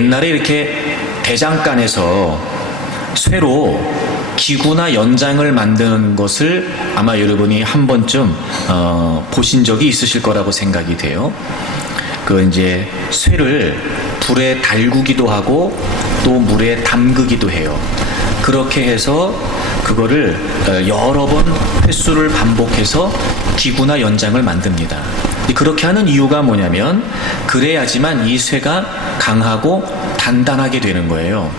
옛날에 이렇게 대장간에서 쇠로 기구나 연장을 만드는 것을 아마 여러분이 한 번쯤 보신 적이 있으실 거라고 생각이 돼요. 그 이제 쇠를 불에 달구기도 하고 또 물에 담그기도 해요. 그렇게 해서 그거를 여러 번 횟수를 반복해서 기구나 연장을 만듭니다. 그렇게 하는 이유가 뭐냐면 그래야지만 이 쇠가 강하고 단단하게 되는 거예요.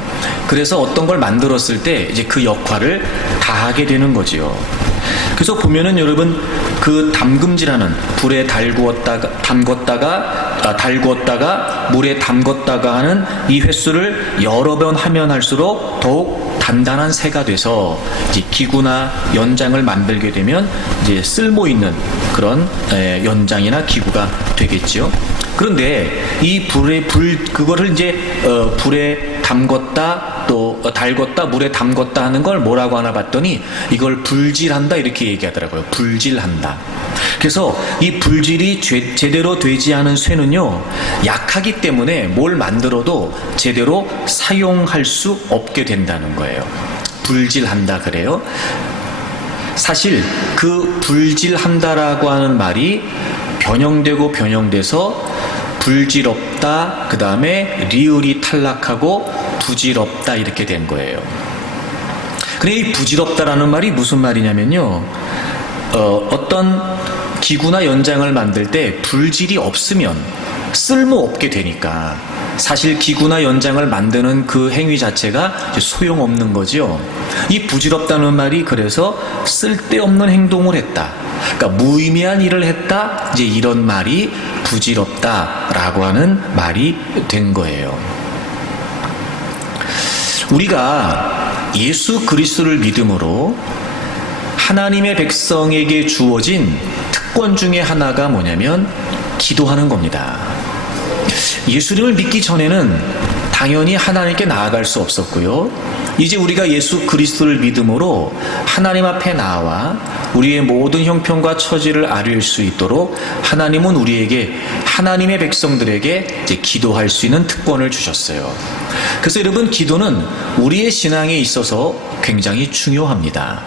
그래서 어떤 걸 만들었을 때 이제 그 역할을 다하게 되는 거지요. 그래서 보면은 여러분 그 담금질하는 불에 달궜다가 물에 담궜다가 하는 이 횟수를 여러 번 하면 할수록 더욱 단단한 쇠가 돼서 이제 기구나 연장을 만들게 되면 이제 쓸모 있는 그런 연장이나 기구가 되겠죠. 그런데 이 그거를 이제 불에 담궜다 또 달궜다 물에 담궜다 하는 걸 뭐라고 하나 봤더니 이걸 불질한다 이렇게 얘기하더라고요. 불질한다. 그래서 이 불질이 제대로 되지 않은 쇠는요 약하기 때문에 뭘 만들어도 제대로 사용할 수 없게 된다는 거예요. 불질한다 그래요. 사실 그 불질한다라고 하는 말이 변형되고 변형돼서 불질없다, 그 다음에 리을이 탈락하고 부질없다 이렇게 된 거예요. 근데 이 부질없다라는 말이 무슨 말이냐면요, 어떤 기구나 연장을 만들 때 불질이 없으면 쓸모없게 되니까 사실 기구나 연장을 만드는 그 행위 자체가 소용없는 거죠. 이 부질없다는 말이 그래서 쓸데없는 행동을 했다, 그러니까 무의미한 일을 했다, 이제 이런 말이 부질없다라고 하는 말이 된 거예요. 우리가 예수 그리스도를 믿음으로 하나님의 백성에게 주어진 특권 중에 하나가 뭐냐면 기도하는 겁니다. 예수님을 믿기 전에는 당연히 하나님께 나아갈 수 없었고요. 이제 우리가 예수 그리스도를 믿음으로 하나님 앞에 나와 우리의 모든 형편과 처지를 아뢰일 수 있도록 하나님은 우리에게, 하나님의 백성들에게 이제 기도할 수 있는 특권을 주셨어요. 그래서 여러분, 기도는 우리의 신앙에 있어서 굉장히 중요합니다.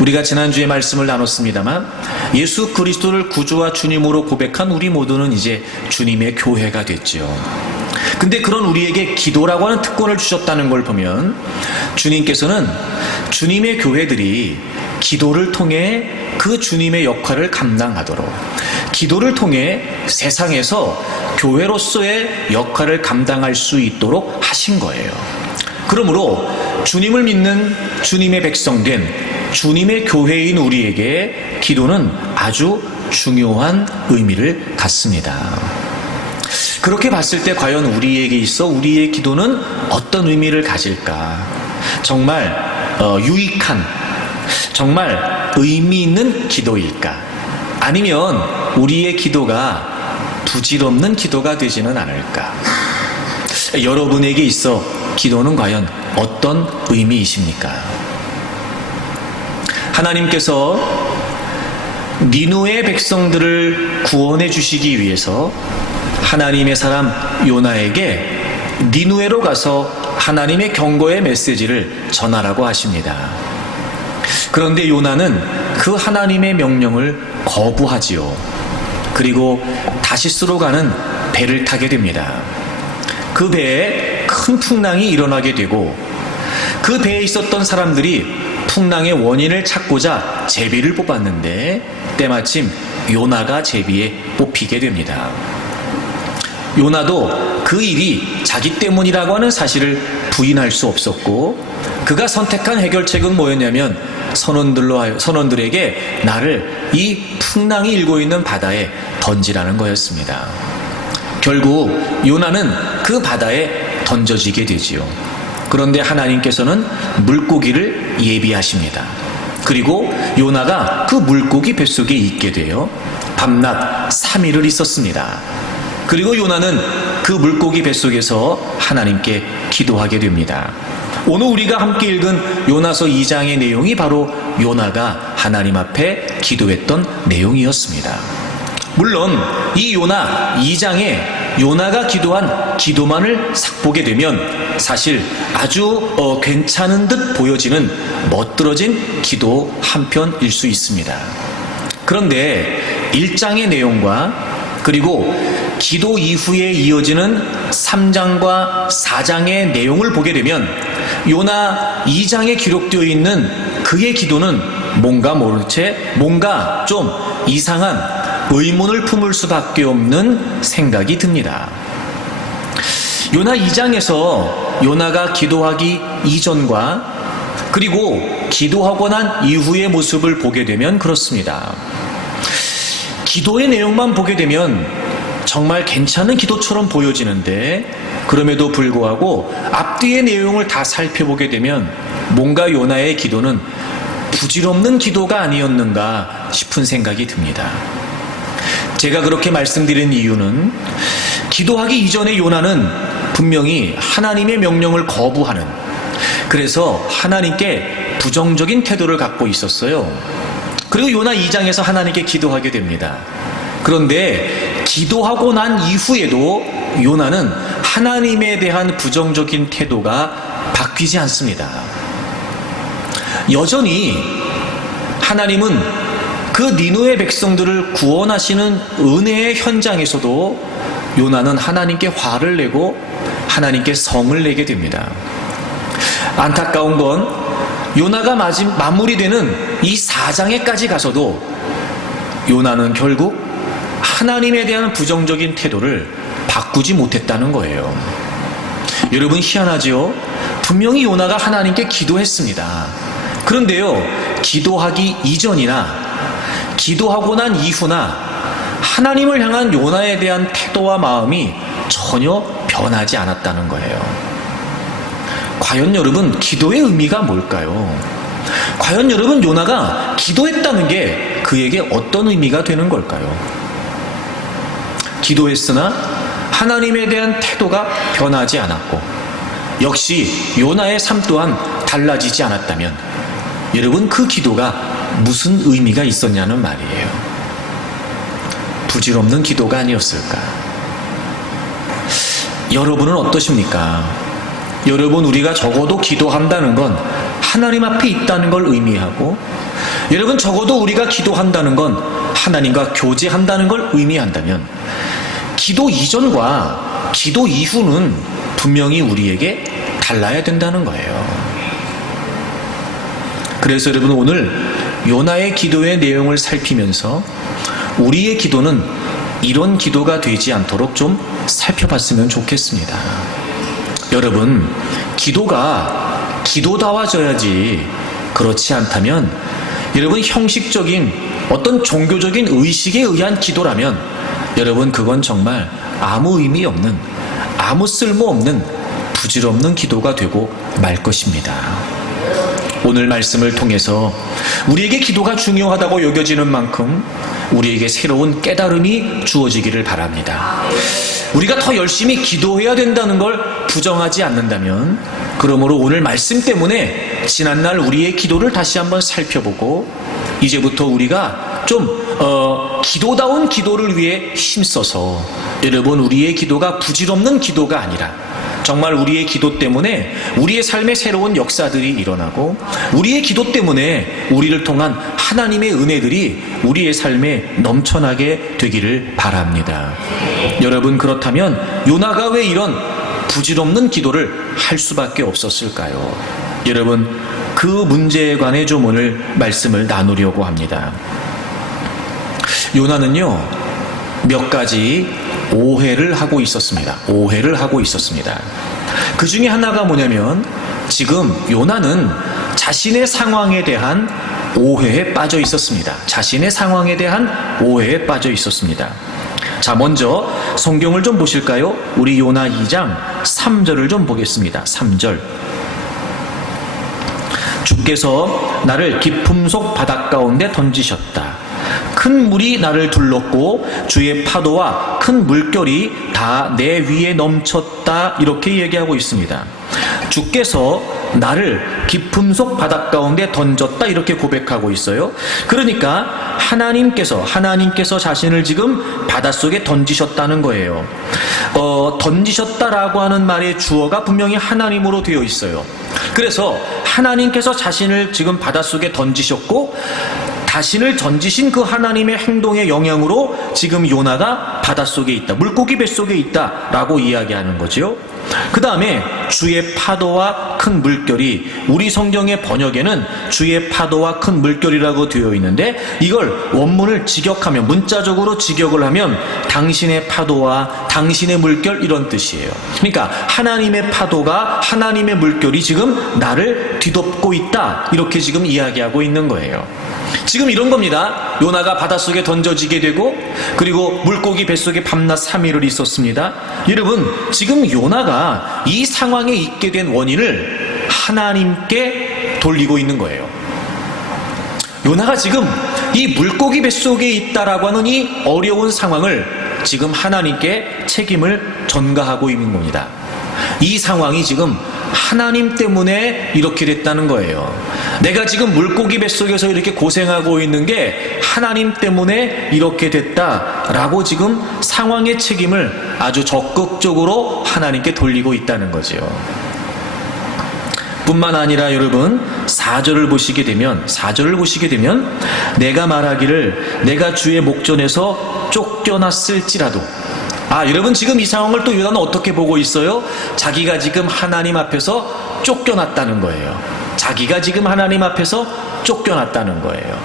우리가 지난주에 말씀을 나눴습니다만 예수 그리스도를 구주와 주님으로 고백한 우리 모두는 이제 주님의 교회가 됐죠. 근데 그런 우리에게 기도라고 하는 특권을 주셨다는 걸 보면 주님께서는 주님의 교회들이 기도를 통해 그 주님의 역할을 감당하도록, 기도를 통해 세상에서 교회로서의 역할을 감당할 수 있도록 하신 거예요. 그러므로 주님을 믿는 주님의 백성된 주님의 교회인 우리에게 기도는 아주 중요한 의미를 갖습니다. 그렇게 봤을 때 과연 우리에게 있어 우리의 기도는 어떤 의미를 가질까? 정말 유익한, 정말 의미 있는 기도일까? 아니면 우리의 기도가 부질없는 기도가 되지는 않을까? 여러분에게 있어 기도는 과연 어떤 의미이십니까? 하나님께서 니누의 백성들을 구원해 주시기 위해서 하나님의 사람 요나에게 니누에로 가서 하나님의 경고의 메시지를 전하라고 하십니다. 그런데 요나는 그 하나님의 명령을 거부하지요. 그리고 다시스로 가는 배를 타게 됩니다. 그 배에 큰 풍랑이 일어나게 되고 그 배에 있었던 사람들이 풍랑의 원인을 찾고자 제비를 뽑았는데 때마침 요나가 제비에 뽑히게 됩니다. 요나도 그 일이 자기 때문이라고 하는 사실을 부인할 수 없었고 그가 선택한 해결책은 뭐였냐면 선원들에게 나를 이 풍랑이 일고 있는 바다에 던지라는 거였습니다. 결국 요나는 그 바다에 던져지게 되지요. 그런데 하나님께서는 물고기를 예비하십니다. 그리고 요나가 그 물고기 뱃속에 있게 돼요. 밤낮 3일을 있었습니다. 그리고 요나는 그 물고기 뱃속에서 하나님께 기도하게 됩니다. 오늘 우리가 함께 읽은 요나서 2장의 내용이 바로 요나가 하나님 앞에 기도했던 내용이었습니다. 물론 이 요나 2장에 요나가 기도한 기도만을 보게 되면 사실 아주 괜찮은 듯 보여지는 멋들어진 기도 한 편일 수 있습니다. 그런데 1장의 내용과 그리고 기도 이후에 이어지는 3장과 4장의 내용을 보게 되면 요나 2장에 기록되어 있는 그의 기도는 뭔가 모른 채 뭔가 좀 이상한 의문을 품을 수밖에 없는 생각이 듭니다. 요나 2장에서 요나가 기도하기 이전과 그리고 기도하고 난 이후의 모습을 보게 되면 그렇습니다. 기도의 내용만 보게 되면 정말 괜찮은 기도처럼 보여지는데 그럼에도 불구하고 앞뒤의 내용을 다 살펴보게 되면 뭔가 요나의 기도는 부질없는 기도가 아니었는가 싶은 생각이 듭니다. 제가 그렇게 말씀드린 이유는 기도하기 이전에 요나는 분명히 하나님의 명령을 거부하는, 그래서 하나님께 부정적인 태도를 갖고 있었어요. 그리고 요나 2장에서 하나님께 기도하게 됩니다. 그런데 기도하고 난 이후에도 요나는 하나님에 대한 부정적인 태도가 바뀌지 않습니다. 여전히 하나님은 그 니느웨 백성들을 구원하시는 은혜의 현장에서도 요나는 하나님께 화를 내고 하나님께 성을 내게 됩니다. 안타까운 건 요나가 마무리되는 이 4장에까지 가서도 요나는 결국 하나님에 대한 부정적인 태도를 바꾸지 못했다는 거예요. 여러분, 희한하지요? 분명히 요나가 하나님께 기도했습니다. 그런데요, 기도하기 이전이나 기도하고 난 이후나 하나님을 향한 요나에 대한 태도와 마음이 전혀 변하지 않았다는 거예요. 과연 여러분, 기도의 의미가 뭘까요? 과연 여러분, 요나가 기도했다는 게 그에게 어떤 의미가 되는 걸까요? 기도했으나 하나님에 대한 태도가 변하지 않았고 역시 요나의 삶 또한 달라지지 않았다면 여러분, 그 기도가 무슨 의미가 있었냐는 말이에요. 부질없는 기도가 아니었을까? 여러분은 어떠십니까? 여러분, 우리가 적어도 기도한다는 건 하나님 앞에 있다는 걸 의미하고, 여러분, 적어도 우리가 기도한다는 건 하나님과 교제한다는 걸 의미한다면 기도 이전과 기도 이후는 분명히 우리에게 달라야 된다는 거예요. 그래서 여러분, 오늘 요나의 기도의 내용을 살피면서 우리의 기도는 이런 기도가 되지 않도록 좀 살펴봤으면 좋겠습니다. 여러분, 기도가 기도다워져야지, 그렇지 않다면 여러분, 형식적인 어떤 종교적인 의식에 의한 기도라면 여러분, 그건 정말 아무 의미 없는, 아무 쓸모없는 부질없는 기도가 되고 말 것입니다. 오늘 말씀을 통해서 우리에게 기도가 중요하다고 여겨지는 만큼 우리에게 새로운 깨달음이 주어지기를 바랍니다. 우리가 더 열심히 기도해야 된다는 걸 부정하지 않는다면, 그러므로 오늘 말씀 때문에 지난날 우리의 기도를 다시 한번 살펴보고 이제부터 우리가 좀 기도다운 기도를 위해 힘써서 여러분, 우리의 기도가 부질없는 기도가 아니라 정말 우리의 기도 때문에 우리의 삶에 새로운 역사들이 일어나고 우리의 기도 때문에 우리를 통한 하나님의 은혜들이 우리의 삶에 넘쳐나게 되기를 바랍니다. 여러분, 그렇다면 요나가 왜 이런 부질없는 기도를 할 수밖에 없었을까요? 여러분, 그 문제에 관해 좀 오늘 말씀을 나누려고 합니다. 요나는요, 몇 가지 오해를 하고 있었습니다. 오해를 하고 있었습니다. 그 중에 하나가 뭐냐면, 지금 요나는 자신의 상황에 대한 오해에 빠져 있었습니다. 자신의 상황에 대한 오해에 빠져 있었습니다. 자, 먼저 성경을 좀 보실까요? 우리 요나 2장 3절을 좀 보겠습니다. 3절. 주께서 나를 깊음 속 바닷 가운데 던지셨다. 큰 물이 나를 둘렀고 주의 파도와 큰 물결이 다 내 위에 넘쳤다. 이렇게 얘기하고 있습니다. 주께서 나를 깊음 속 바닷 가운데 던졌다 이렇게 고백하고 있어요. 그러니까 하나님께서 자신을 지금 바닷속에 던지셨다는 거예요. 던지셨다라고 하는 말의 주어가 분명히 하나님으로 되어 있어요. 그래서 하나님께서 자신을 지금 바닷속에 던지셨고, 자신을 던지신 그 하나님의 행동의 영향으로 지금 요나가 바닷속에 있다, 물고기 뱃속에 있다라고 이야기하는 거죠. 그 다음에 주의 파도와 큰 물결이, 우리 성경의 번역에는 주의 파도와 큰 물결이라고 되어 있는데, 이걸 원문을 직역하면, 문자적으로 직역을 하면 당신의 파도와 당신의 물결 이런 뜻이에요. 그러니까 하나님의 파도가, 하나님의 물결이 지금 나를 뒤덮고 있다, 이렇게 지금 이야기하고 있는 거예요. 지금 이런 겁니다. 요나가 바닷속에 던져지게 되고, 그리고 물고기 뱃속에 밤낮 3일을 있었습니다. 여러분, 지금 요나가 이 상황에 있게 된 원인을 하나님께 돌리고 있는 거예요. 요나가 지금 이 물고기 뱃속에 있다라고 하는 이 어려운 상황을 지금 하나님께 책임을 전가하고 있는 겁니다. 이 상황이 지금 하나님 때문에 이렇게 됐다는 거예요. 내가 지금 물고기 뱃속에서 이렇게 고생하고 있는 게 하나님 때문에 이렇게 됐다라고 지금 상황의 책임을 아주 적극적으로 하나님께 돌리고 있다는 거죠. 뿐만 아니라 여러분, 4절을 보시게 되면 내가 말하기를 내가 주의 목전에서 쫓겨났을지라도, 여러분, 지금 이 상황을 또 요나는 어떻게 보고 있어요? 자기가 지금 하나님 앞에서 쫓겨났다는 거예요. 자기가 지금 하나님 앞에서 쫓겨났다는 거예요.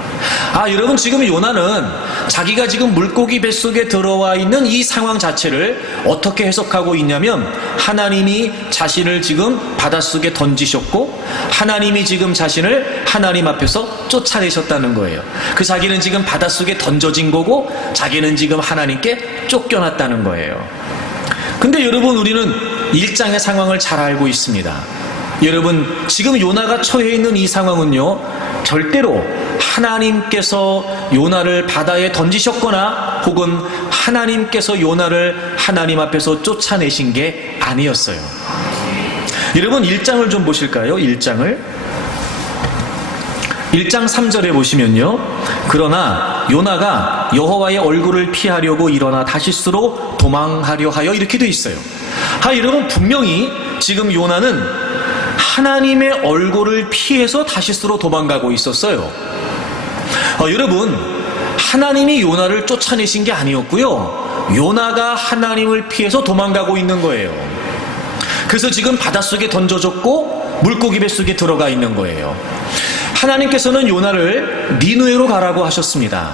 여러분, 지금 요나는 자기가 지금 물고기 뱃속에 들어와 있는 이 상황 자체를 어떻게 해석하고 있냐면, 하나님이 자신을 지금 바닷속에 던지셨고, 하나님이 지금 자신을 하나님 앞에서 쫓아내셨다는 거예요. 그 자기는 지금 바닷속에 던져진 거고, 자기는 지금 하나님께 쫓겨났다는 거예요. 근데 여러분, 우리는 1장의 상황을 잘 알고 있습니다. 여러분, 지금 요나가 처해 있는 이 상황은요, 절대로 하나님께서 요나를 바다에 던지셨거나 혹은 하나님께서 요나를 하나님 앞에서 쫓아내신 게 아니었어요. 여러분, 1장을 좀 보실까요? 1장 3절에 보시면요, 그러나 요나가 여호와의 얼굴을 피하려고 일어나 다시스로 도망하려 하여, 이렇게 돼 있어요. 여러분, 분명히 지금 요나는 하나님의 얼굴을 피해서 다시스로 도망가고 있었어요. 여러분, 하나님이 요나를 쫓아내신 게 아니었고요, 요나가 하나님을 피해서 도망가고 있는 거예요. 그래서 지금 바닷속에 던져졌고 물고기 뱃속에 들어가 있는 거예요. 하나님께서는 요나를 니느웨로 가라고 하셨습니다.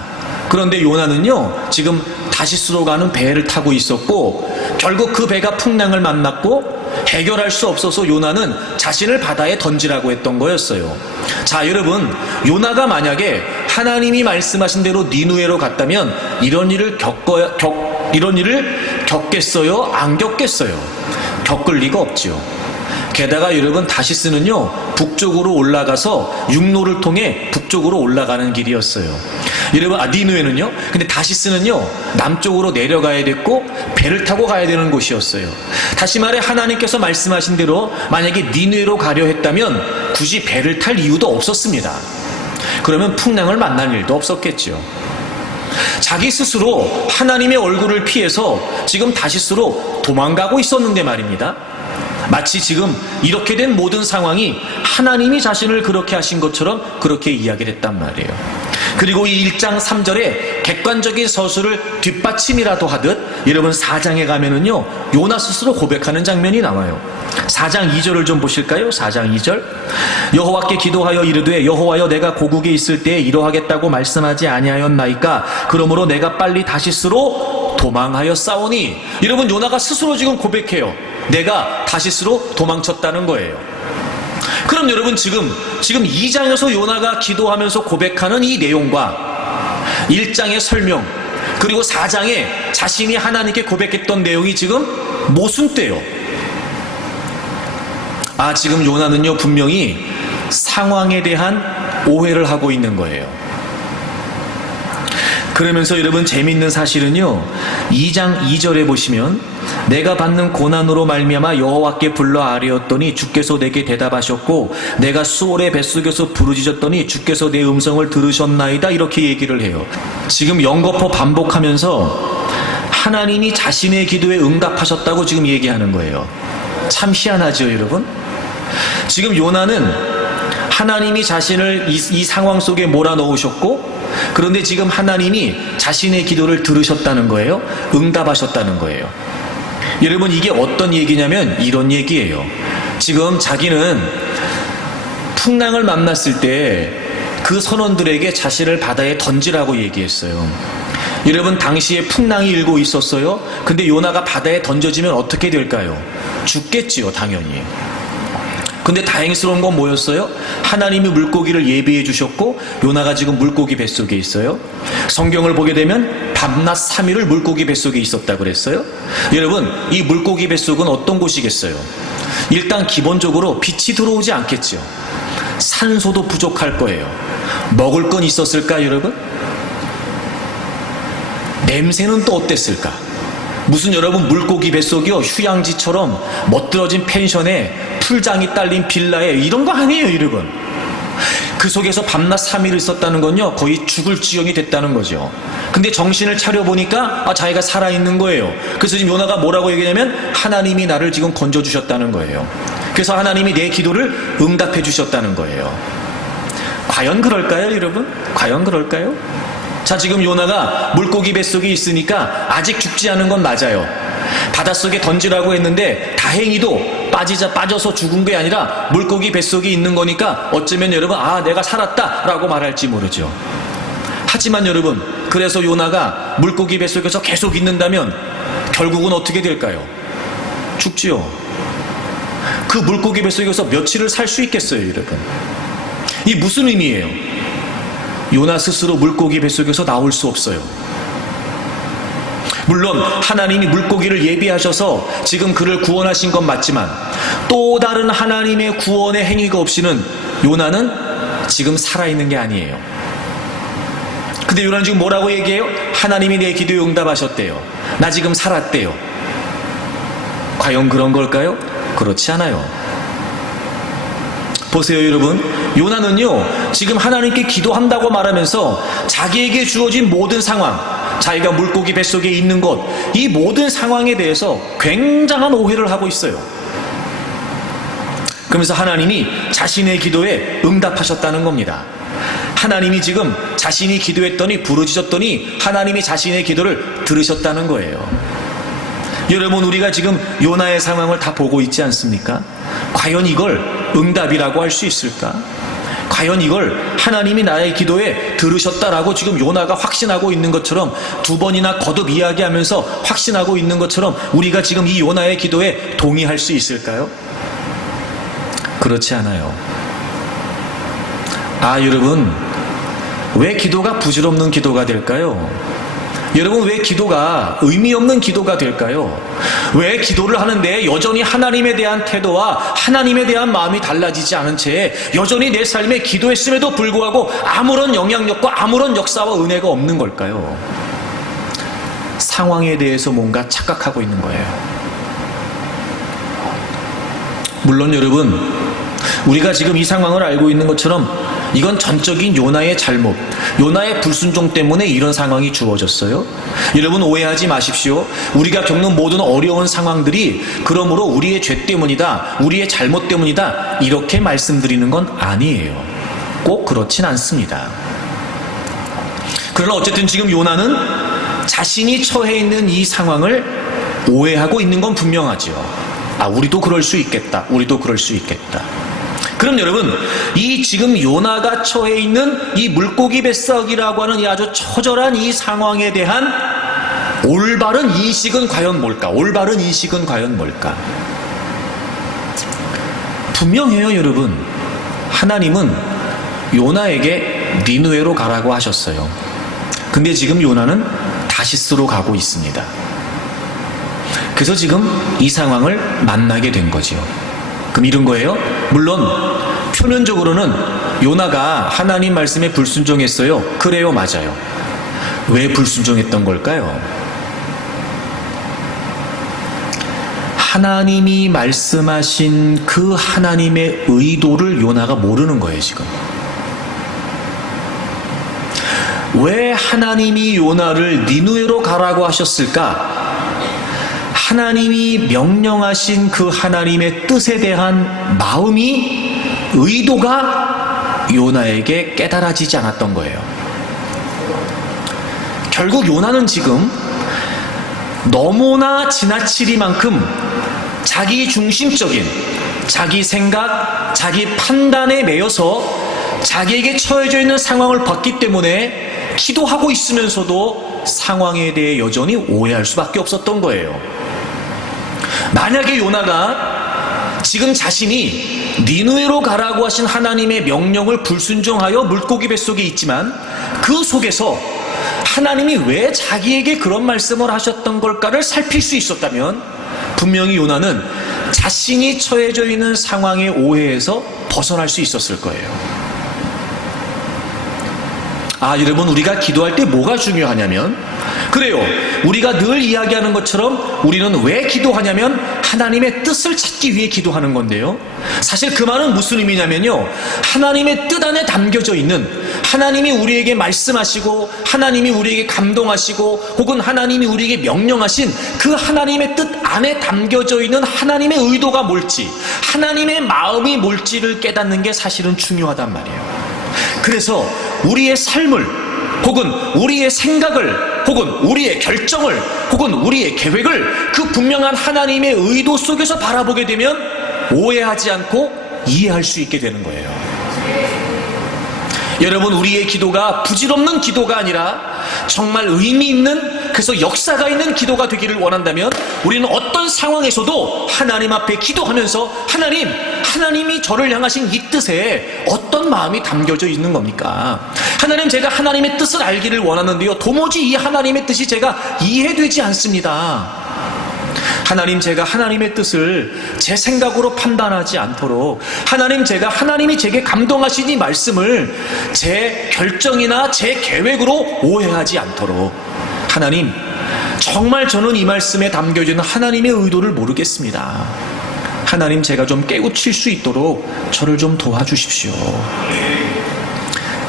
그런데 요나는요, 지금 다시스로 가는 배를 타고 있었고, 결국 그 배가 풍랑을 만났고 해결할 수 없어서 요나는 자신을 바다에 던지라고 했던 거였어요. 자, 여러분, 요나가 만약에 하나님이 말씀하신 대로 니느웨로 갔다면 이런 일을 겪겠어요? 안 겪겠어요? 겪을 리가 없죠. 게다가 여러분, 다시스는요, 북쪽으로 올라가서 육로를 통해 북쪽으로 올라가는 길이었어요. 여러분, 니느웨는요, 근데 다시스는요, 남쪽으로 내려가야 됐고 배를 타고 가야 되는 곳이었어요. 다시 말해, 하나님께서 말씀하신 대로 만약에 니느웨로 가려 했다면 굳이 배를 탈 이유도 없었습니다. 그러면 풍랑을 만날 일도 없었겠죠. 자기 스스로 하나님의 얼굴을 피해서 지금 다시스로 도망가고 있었는데 말입니다. 마치 지금 이렇게 된 모든 상황이 하나님이 자신을 그렇게 하신 것처럼 그렇게 이야기를 했단 말이에요. 그리고 이 1장 3절에 객관적인 서술을 뒷받침이라도 하듯, 여러분 4장에 가면은요, 요나 스스로 고백하는 장면이 나와요. 4장 2절을 좀 보실까요? 4장 2절. 여호와께 기도하여 이르되 여호와여, 내가 고국에 있을 때에 이러하겠다고 말씀하지 아니하였나이까? 그러므로 내가 빨리 다시스로 도망하여 싸우니. 여러분, 요나가 스스로 지금 고백해요. 내가 다시스로 도망쳤다는 거예요. 그럼 여러분, 지금 2장에서 요나가 기도하면서 고백하는 이 내용과 1장의 설명, 그리고 4장에 자신이 하나님께 고백했던 내용이 지금 모순돼요. 지금 요나는요, 분명히 상황에 대한 오해를 하고 있는 거예요. 그러면서 여러분 재미있는 사실은요, 2장 2절에 보시면 내가 받는 고난으로 말미암아 여호와께 불러 아뢰었더니 주께서 내게 대답하셨고 내가 수월의 뱃속에서 부르짖었더니 주께서 내 음성을 들으셨나이다, 이렇게 얘기를 해요. 지금 연거푸 반복하면서 하나님이 자신의 기도에 응답하셨다고 지금 얘기하는 거예요. 참 희한하죠, 여러분? 지금 요나는 하나님이 자신을 이 상황 속에 몰아넣으셨고, 그런데 지금 하나님이 자신의 기도를 들으셨다는 거예요. 응답하셨다는 거예요. 여러분, 이게 어떤 얘기냐면 이런 얘기예요. 지금 자기는 풍랑을 만났을 때 그 선원들에게 자신을 바다에 던지라고 얘기했어요. 여러분, 당시에 풍랑이 일고 있었어요. 근데 요나가 바다에 던져지면 어떻게 될까요? 죽겠지요, 당연히. 근데 다행스러운 건 뭐였어요? 하나님이 물고기를 예비해 주셨고 요나가 지금 물고기 뱃속에 있어요. 성경을 보게 되면 밤낮 3일을 물고기 뱃속에 있었다 그랬어요. 여러분, 이 물고기 뱃속은 어떤 곳이겠어요? 일단 기본적으로 빛이 들어오지 않겠죠. 산소도 부족할 거예요. 먹을 건 있었을까, 여러분? 냄새는 또 어땠을까? 무슨 여러분 물고기 뱃속이요, 휴양지처럼 멋들어진 펜션에 풀장이 딸린 빌라에 이런 거 아니에요, 여러분. 그 속에서 밤낮 3일을 있었다는 건요, 거의 죽을 지경이 됐다는 거죠. 근데 정신을 차려보니까 자기가 살아있는 거예요. 그래서 지금 요나가 뭐라고 얘기하냐면 하나님이 나를 지금 건져주셨다는 거예요. 그래서 하나님이 내 기도를 응답해 주셨다는 거예요. 과연 그럴까요, 여러분? 과연 그럴까요? 자, 지금 요나가 물고기 뱃속에 있으니까 아직 죽지 않은 건 맞아요. 바닷속에 던지라고 했는데 다행히도 빠져서 죽은 게 아니라 물고기 뱃속에 있는 거니까 어쩌면 여러분, 내가 살았다 라고 말할지 모르죠. 하지만 여러분, 그래서 요나가 물고기 뱃속에서 계속 있는다면 결국은 어떻게 될까요? 죽지요. 그 물고기 뱃속에서 며칠을 살 수 있겠어요, 여러분? 이 무슨 의미예요? 요나 스스로 물고기 뱃속에서 나올 수 없어요. 물론 하나님이 물고기를 예비하셔서 지금 그를 구원하신 건 맞지만 또 다른 하나님의 구원의 행위가 없이는 요나는 지금 살아있는 게 아니에요. 근데 요나는 지금 뭐라고 얘기해요? 하나님이 내 기도에 응답하셨대요. 나 지금 살았대요. 과연 그런 걸까요? 그렇지 않아요. 보세요, 여러분. 요나는요, 지금 하나님께 기도한다고 말하면서 자기에게 주어진 모든 상황, 자기가 물고기 뱃속에 있는 것, 이 모든 상황에 대해서 굉장한 오해를 하고 있어요. 그러면서 하나님이 자신의 기도에 응답하셨다는 겁니다. 하나님이 지금 자신이 기도했더니 부르짖었더니 하나님이 자신의 기도를 들으셨다는 거예요. 여러분, 우리가 지금 요나의 상황을 다 보고 있지 않습니까? 과연 이걸 응답이라고 할 수 있을까? 과연 이걸 하나님이 나의 기도에 들으셨다라고 지금 요나가 확신하고 있는 것처럼, 두 번이나 거듭 이야기하면서 확신하고 있는 것처럼 우리가 지금 이 요나의 기도에 동의할 수 있을까요? 그렇지 않아요. 여러분, 왜 기도가 부질없는 기도가 될까요? 여러분, 왜 기도가 의미 없는 기도가 될까요? 왜 기도를 하는데 여전히 하나님에 대한 태도와 하나님에 대한 마음이 달라지지 않은 채 여전히 내 삶에 기도했음에도 불구하고 아무런 영향력과 아무런 역사와 은혜가 없는 걸까요? 상황에 대해서 뭔가 착각하고 있는 거예요. 물론 여러분, 우리가 지금 이 상황을 알고 있는 것처럼 이건 전적인 요나의 잘못, 요나의 불순종 때문에 이런 상황이 주어졌어요. 여러분, 오해하지 마십시오. 우리가 겪는 모든 어려운 상황들이 그러므로 우리의 죄 때문이다, 우리의 잘못 때문이다, 이렇게 말씀드리는 건 아니에요. 꼭 그렇진 않습니다. 그러나 어쨌든 지금 요나는 자신이 처해 있는 이 상황을 오해하고 있는 건 분명하죠. 우리도 그럴 수 있겠다, 우리도 그럴 수 있겠다. 그럼 여러분, 이 지금 요나가 처해 있는 이 물고기 뱃속이라고 하는 이 아주 처절한 이 상황에 대한 올바른 인식은 과연 뭘까? 올바른 인식은 과연 뭘까? 분명해요, 여러분. 하나님은 요나에게 니느웨로 가라고 하셨어요. 근데 지금 요나는 다시스로 가고 있습니다. 그래서 지금 이 상황을 만나게 된 거죠. 그럼 이런 거예요? 물론 표면적으로는 요나가 하나님 말씀에 불순종했어요. 그래요, 맞아요. 왜 불순종했던 걸까요? 하나님이 말씀하신 그 하나님의 의도를 요나가 모르는 거예요, 지금. 왜 하나님이 요나를 니느웨로 가라고 하셨을까? 하나님이 명령하신 그 하나님의 뜻에 대한 마음이, 의도가 요나에게 깨달아지지 않았던 거예요. 결국 요나는 지금 너무나 지나치리만큼 자기 중심적인, 자기 생각, 자기 판단에 매여서 자기에게 처해져 있는 상황을 봤기 때문에 기도하고 있으면서도 상황에 대해 여전히 오해할 수밖에 없었던 거예요. 만약에 요나가 지금 자신이 니느웨로 가라고 하신 하나님의 명령을 불순종하여 물고기 뱃속에 있지만 그 속에서 하나님이 왜 자기에게 그런 말씀을 하셨던 걸까를 살필 수 있었다면 분명히 요나는 자신이 처해져 있는 상황의 오해에서 벗어날 수 있었을 거예요. 여러분, 우리가 기도할 때 뭐가 중요하냐면, 그래요, 우리가 늘 이야기하는 것처럼 우리는 왜 기도하냐면 하나님의 뜻을 찾기 위해 기도하는 건데요, 사실 그 말은 무슨 의미냐면요, 하나님의 뜻 안에 담겨져 있는, 하나님이 우리에게 말씀하시고 하나님이 우리에게 감동하시고 혹은 하나님이 우리에게 명령하신 그 하나님의 뜻 안에 담겨져 있는 하나님의 의도가 뭘지, 하나님의 마음이 뭘지를 깨닫는 게 사실은 중요하단 말이에요. 그래서 우리의 삶을, 혹은 우리의 생각을, 혹은 우리의 결정을, 혹은 우리의 계획을 그 분명한 하나님의 의도 속에서 바라보게 되면 오해하지 않고 이해할 수 있게 되는 거예요. 여러분, 우리의 기도가 부질없는 기도가 아니라 정말 의미 있는, 그래서 역사가 있는 기도가 되기를 원한다면 우리는 어떤 상황에서도 하나님 앞에 기도하면서 하나님이 저를 향하신 이 뜻에 어떤 마음이 담겨져 있는 겁니까? 하나님, 제가 하나님의 뜻을 알기를 원하는데요, 도무지 이 하나님의 뜻이 제가 이해되지 않습니다. 하나님, 제가 하나님의 뜻을 제 생각으로 판단하지 않도록, 하나님, 제가 하나님이 제게 감동하신 이 말씀을 제 결정이나 제 계획으로 오해하지 않도록, 하나님, 정말 저는 이 말씀에 담겨져 있는 하나님의 의도를 모르겠습니다. 하나님, 제가 좀 깨우칠 수 있도록 저를 좀 도와주십시오.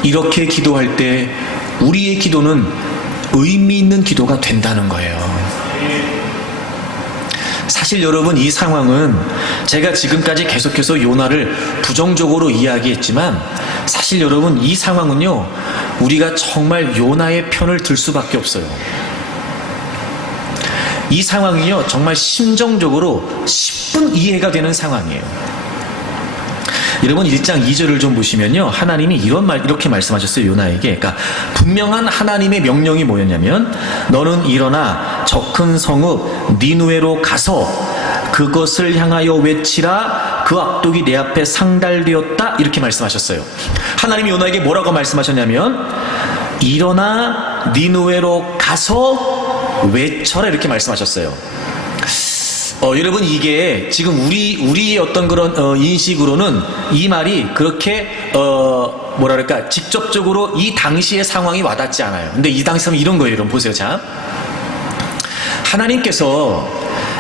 이렇게 기도할 때 우리의 기도는 의미 있는 기도가 된다는 거예요. 사실 여러분, 이 상황은 제가 지금까지 계속해서 요나를 부정적으로 이야기했지만 사실 여러분, 이 상황은요, 우리가 정말 요나의 편을 들 수밖에 없어요. 이 상황이요, 정말 심정적으로 10분 이해가 되는 상황이에요. 여러분, 1장 2절을 좀 보시면요, 하나님이 이렇게 말씀하셨어요, 요나에게. 그러니까 분명한 하나님의 명령이 뭐였냐면, 너는 일어나 저 큰 성읍 니느웨로 가서 그것을 향하여 외치라, 그 악독이 내 앞에 상달되었다, 이렇게 말씀하셨어요. 하나님이 요나에게 뭐라고 말씀하셨냐면, 일어나 니느웨로 가서 외쳐라, 이렇게 말씀하셨어요. 여러분, 이게 지금 우리의 어떤 그런 인식으로는 이 말이 그렇게 뭐랄까 직접적으로 이 당시의 상황이 와닿지 않아요. 근데 이 당시 상황이 이런 거예요. 여러분 보세요. 자, 하나님께서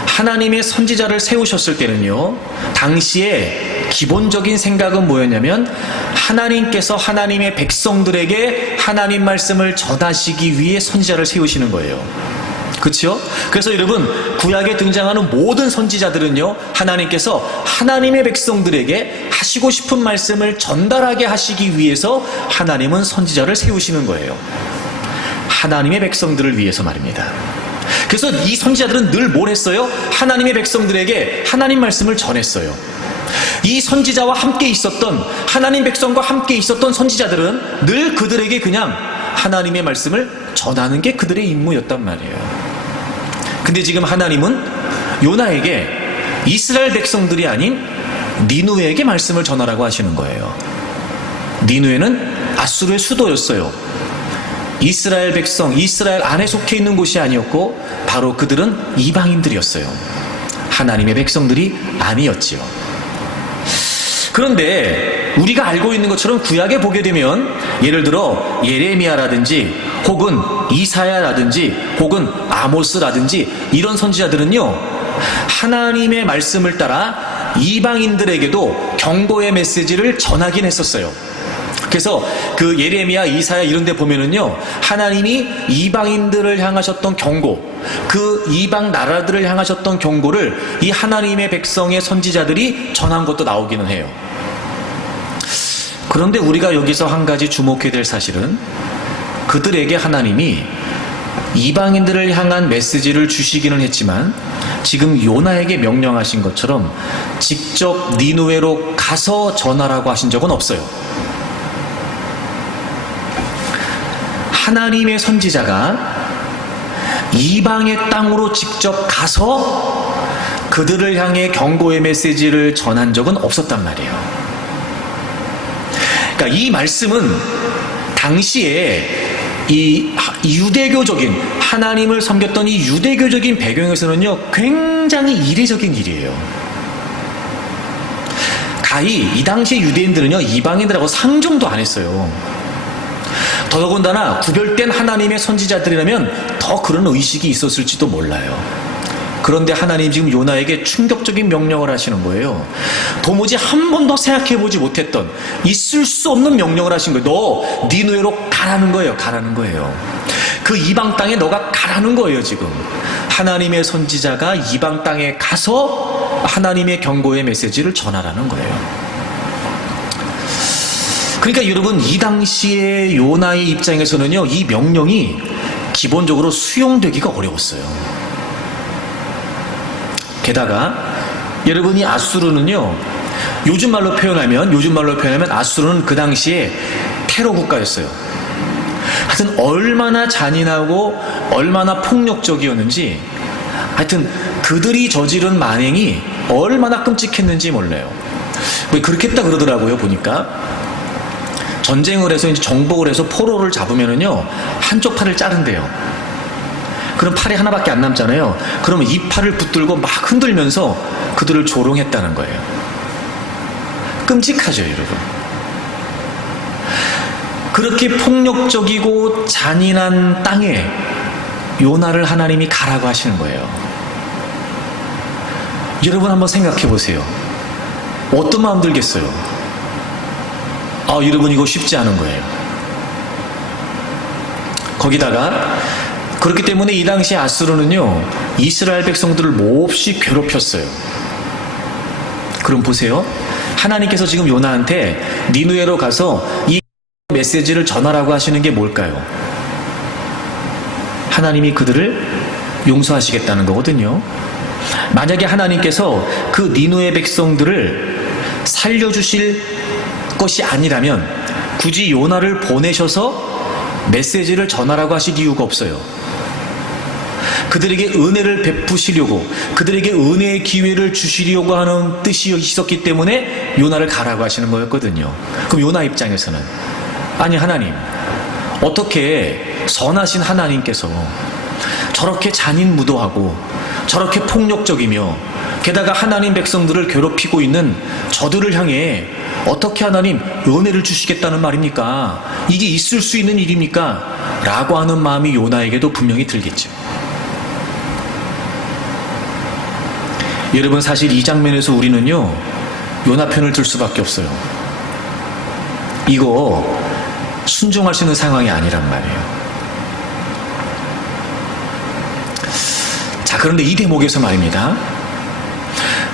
하나님의 선지자를 세우셨을 때는요, 당시에 기본적인 생각은 뭐였냐면 하나님께서 하나님의 백성들에게 하나님 말씀을 전하시기 위해 선지자를 세우시는 거예요. 그렇죠? 그래서 여러분, 구약에 등장하는 모든 선지자들은요, 하나님께서 하나님의 백성들에게 하시고 싶은 말씀을 전달하게 하시기 위해서 하나님은 선지자를 세우시는 거예요. 하나님의 백성들을 위해서 말입니다. 그래서 이 선지자들은 늘 뭘 했어요? 하나님의 백성들에게 하나님 말씀을 전했어요. 이 선지자와 함께 있었던, 하나님 백성과 함께 있었던 선지자들은 늘 그들에게 그냥 하나님의 말씀을 전하는 게 그들의 임무였단 말이에요. 근데 지금 하나님은 요나에게 이스라엘 백성들이 아닌 니느웨에게 말씀을 전하라고 하시는 거예요. 니느웨는 아수르의 수도였어요. 이스라엘 백성, 이스라엘 안에 속해 있는 곳이 아니었고 바로 그들은 이방인들이었어요. 하나님의 백성들이 아니었지요. 그런데 우리가 알고 있는 것처럼 구약에 보게 되면 예를 들어 예레미야라든지 혹은 이사야라든지 혹은 아모스라든지 이런 선지자들은요, 하나님의 말씀을 따라 이방인들에게도 경고의 메시지를 전하긴 했었어요. 그래서 그 예레미야, 이사야 이런 데 보면은요, 하나님이 이방인들을 향하셨던 경고, 그 이방 나라들을 향하셨던 경고를 이 하나님의 백성의 선지자들이 전한 것도 나오기는 해요. 그런데 우리가 여기서 한 가지 주목해야 될 사실은, 그들에게 하나님이 이방인들을 향한 메시지를 주시기는 했지만 지금 요나에게 명령하신 것처럼 직접 니누웨로 가서 전하라고 하신 적은 없어요. 하나님의 선지자가 이방의 땅으로 직접 가서 그들을 향해 경고의 메시지를 전한 적은 없었단 말이에요. 그러니까 이 말씀은 당시에 이 유대교적인, 하나님을 섬겼던 이 유대교적인 배경에서는요, 굉장히 이례적인 일이에요. 가히 이 당시의 유대인들은요, 이방인들하고 상종도 안 했어요. 더더군다나 구별된 하나님의 선지자들이라면 더 그런 의식이 있었을지도 몰라요. 그런데 하나님 지금 요나에게 충격적인 명령을 하시는 거예요. 도무지 한 번도 생각해보지 못했던, 있을 수 없는 명령을 하신 거예요. 너 니누웨로 가라는 거예요. 가라는 거예요. 그 이방 땅에 너가 가라는 거예요. 지금 하나님의 선지자가 이방 땅에 가서 하나님의 경고의 메시지를 전하라는 거예요. 그러니까 여러분, 이 당시에 요나의 입장에서는요, 이 명령이 기본적으로 수용되기가 어려웠어요. 게다가 여러분이 아수르는요, 요즘 말로 표현하면 아수르는 그 당시에 테러 국가였어요. 하여튼 얼마나 잔인하고 얼마나 폭력적이었는지, 하여튼 그들이 저지른 만행이 얼마나 끔찍했는지 몰라요. 왜 그렇게 했다 그러더라고요. 보니까 전쟁을 해서 이제 정복을 해서 포로를 잡으면은요, 한쪽 팔을 자른대요. 그럼 팔이 하나밖에 안 남잖아요. 그러면 이 팔을 붙들고 막 흔들면서 그들을 조롱했다는 거예요. 끔찍하죠, 여러분. 그렇게 폭력적이고 잔인한 땅에 요나를 하나님이 가라고 하시는 거예요. 여러분 한번 생각해 보세요. 어떤 마음 들겠어요? 여러분, 이거 쉽지 않은 거예요. 거기다가 그렇기 때문에 이 당시 아수르는요, 이스라엘 백성들을 몹시 괴롭혔어요. 그럼 보세요. 하나님께서 지금 요나한테 니누웨로 가서 이 메시지를 전하라고 하시는 게 뭘까요? 하나님이 그들을 용서하시겠다는 거거든요. 만약에 하나님께서 그 니누웨 백성들을 살려주실 것이 아니라면 굳이 요나를 보내셔서 메시지를 전하라고 하실 이유가 없어요. 그들에게 은혜를 베푸시려고, 그들에게 은혜의 기회를 주시려고 하는 뜻이 있었기 때문에 요나를 가라고 하시는 거였거든요. 그럼 요나 입장에서는, 아니 하나님, 어떻게 선하신 하나님께서 저렇게 잔인무도하고 저렇게 폭력적이며 게다가 하나님 백성들을 괴롭히고 있는 저들을 향해 어떻게 하나님 은혜를 주시겠다는 말입니까? 이게 있을 수 있는 일입니까? 라고 하는 마음이 요나에게도 분명히 들겠죠. 여러분, 사실 이 장면에서 우리는요, 요나 편을 들 수밖에 없어요. 이거 순종할 수 있는 상황이 아니란 말이에요. 자, 그런데 이 대목에서 말입니다.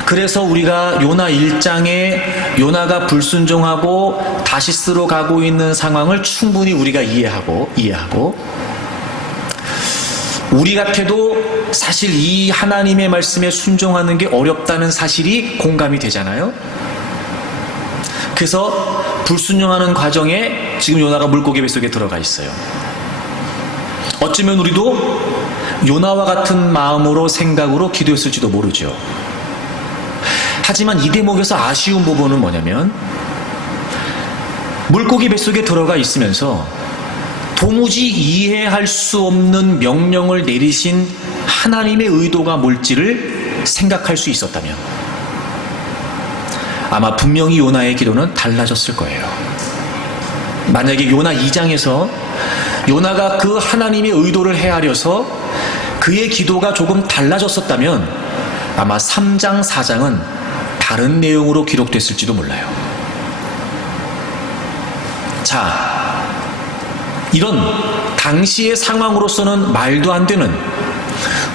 그래서 우리가 요나 1장에 요나가 불순종하고 다시스로 가고 있는 상황을 충분히 우리가 이해하고 우리 같아도 사실 이 하나님의 말씀에 순종하는 게 어렵다는 사실이 공감이 되잖아요. 그래서 불순종하는 과정에 지금 요나가 물고기 뱃속에 들어가 있어요. 어쩌면 우리도 요나와 같은 마음으로, 생각으로 기도했을지도 모르죠. 하지만 이 대목에서 아쉬운 부분은 뭐냐면, 물고기 뱃속에 들어가 있으면서 도무지 이해할 수 없는 명령을 내리신 하나님의 의도가 뭘지를 생각할 수 있었다면 아마 분명히 요나의 기도는 달라졌을 거예요. 만약에 요나 2장에서 요나가 그 하나님의 의도를 헤아려서 그의 기도가 조금 달라졌었다면 아마 3장, 4장은 다른 내용으로 기록됐을지도 몰라요. 자, 이런 당시의 상황으로서는 말도 안 되는,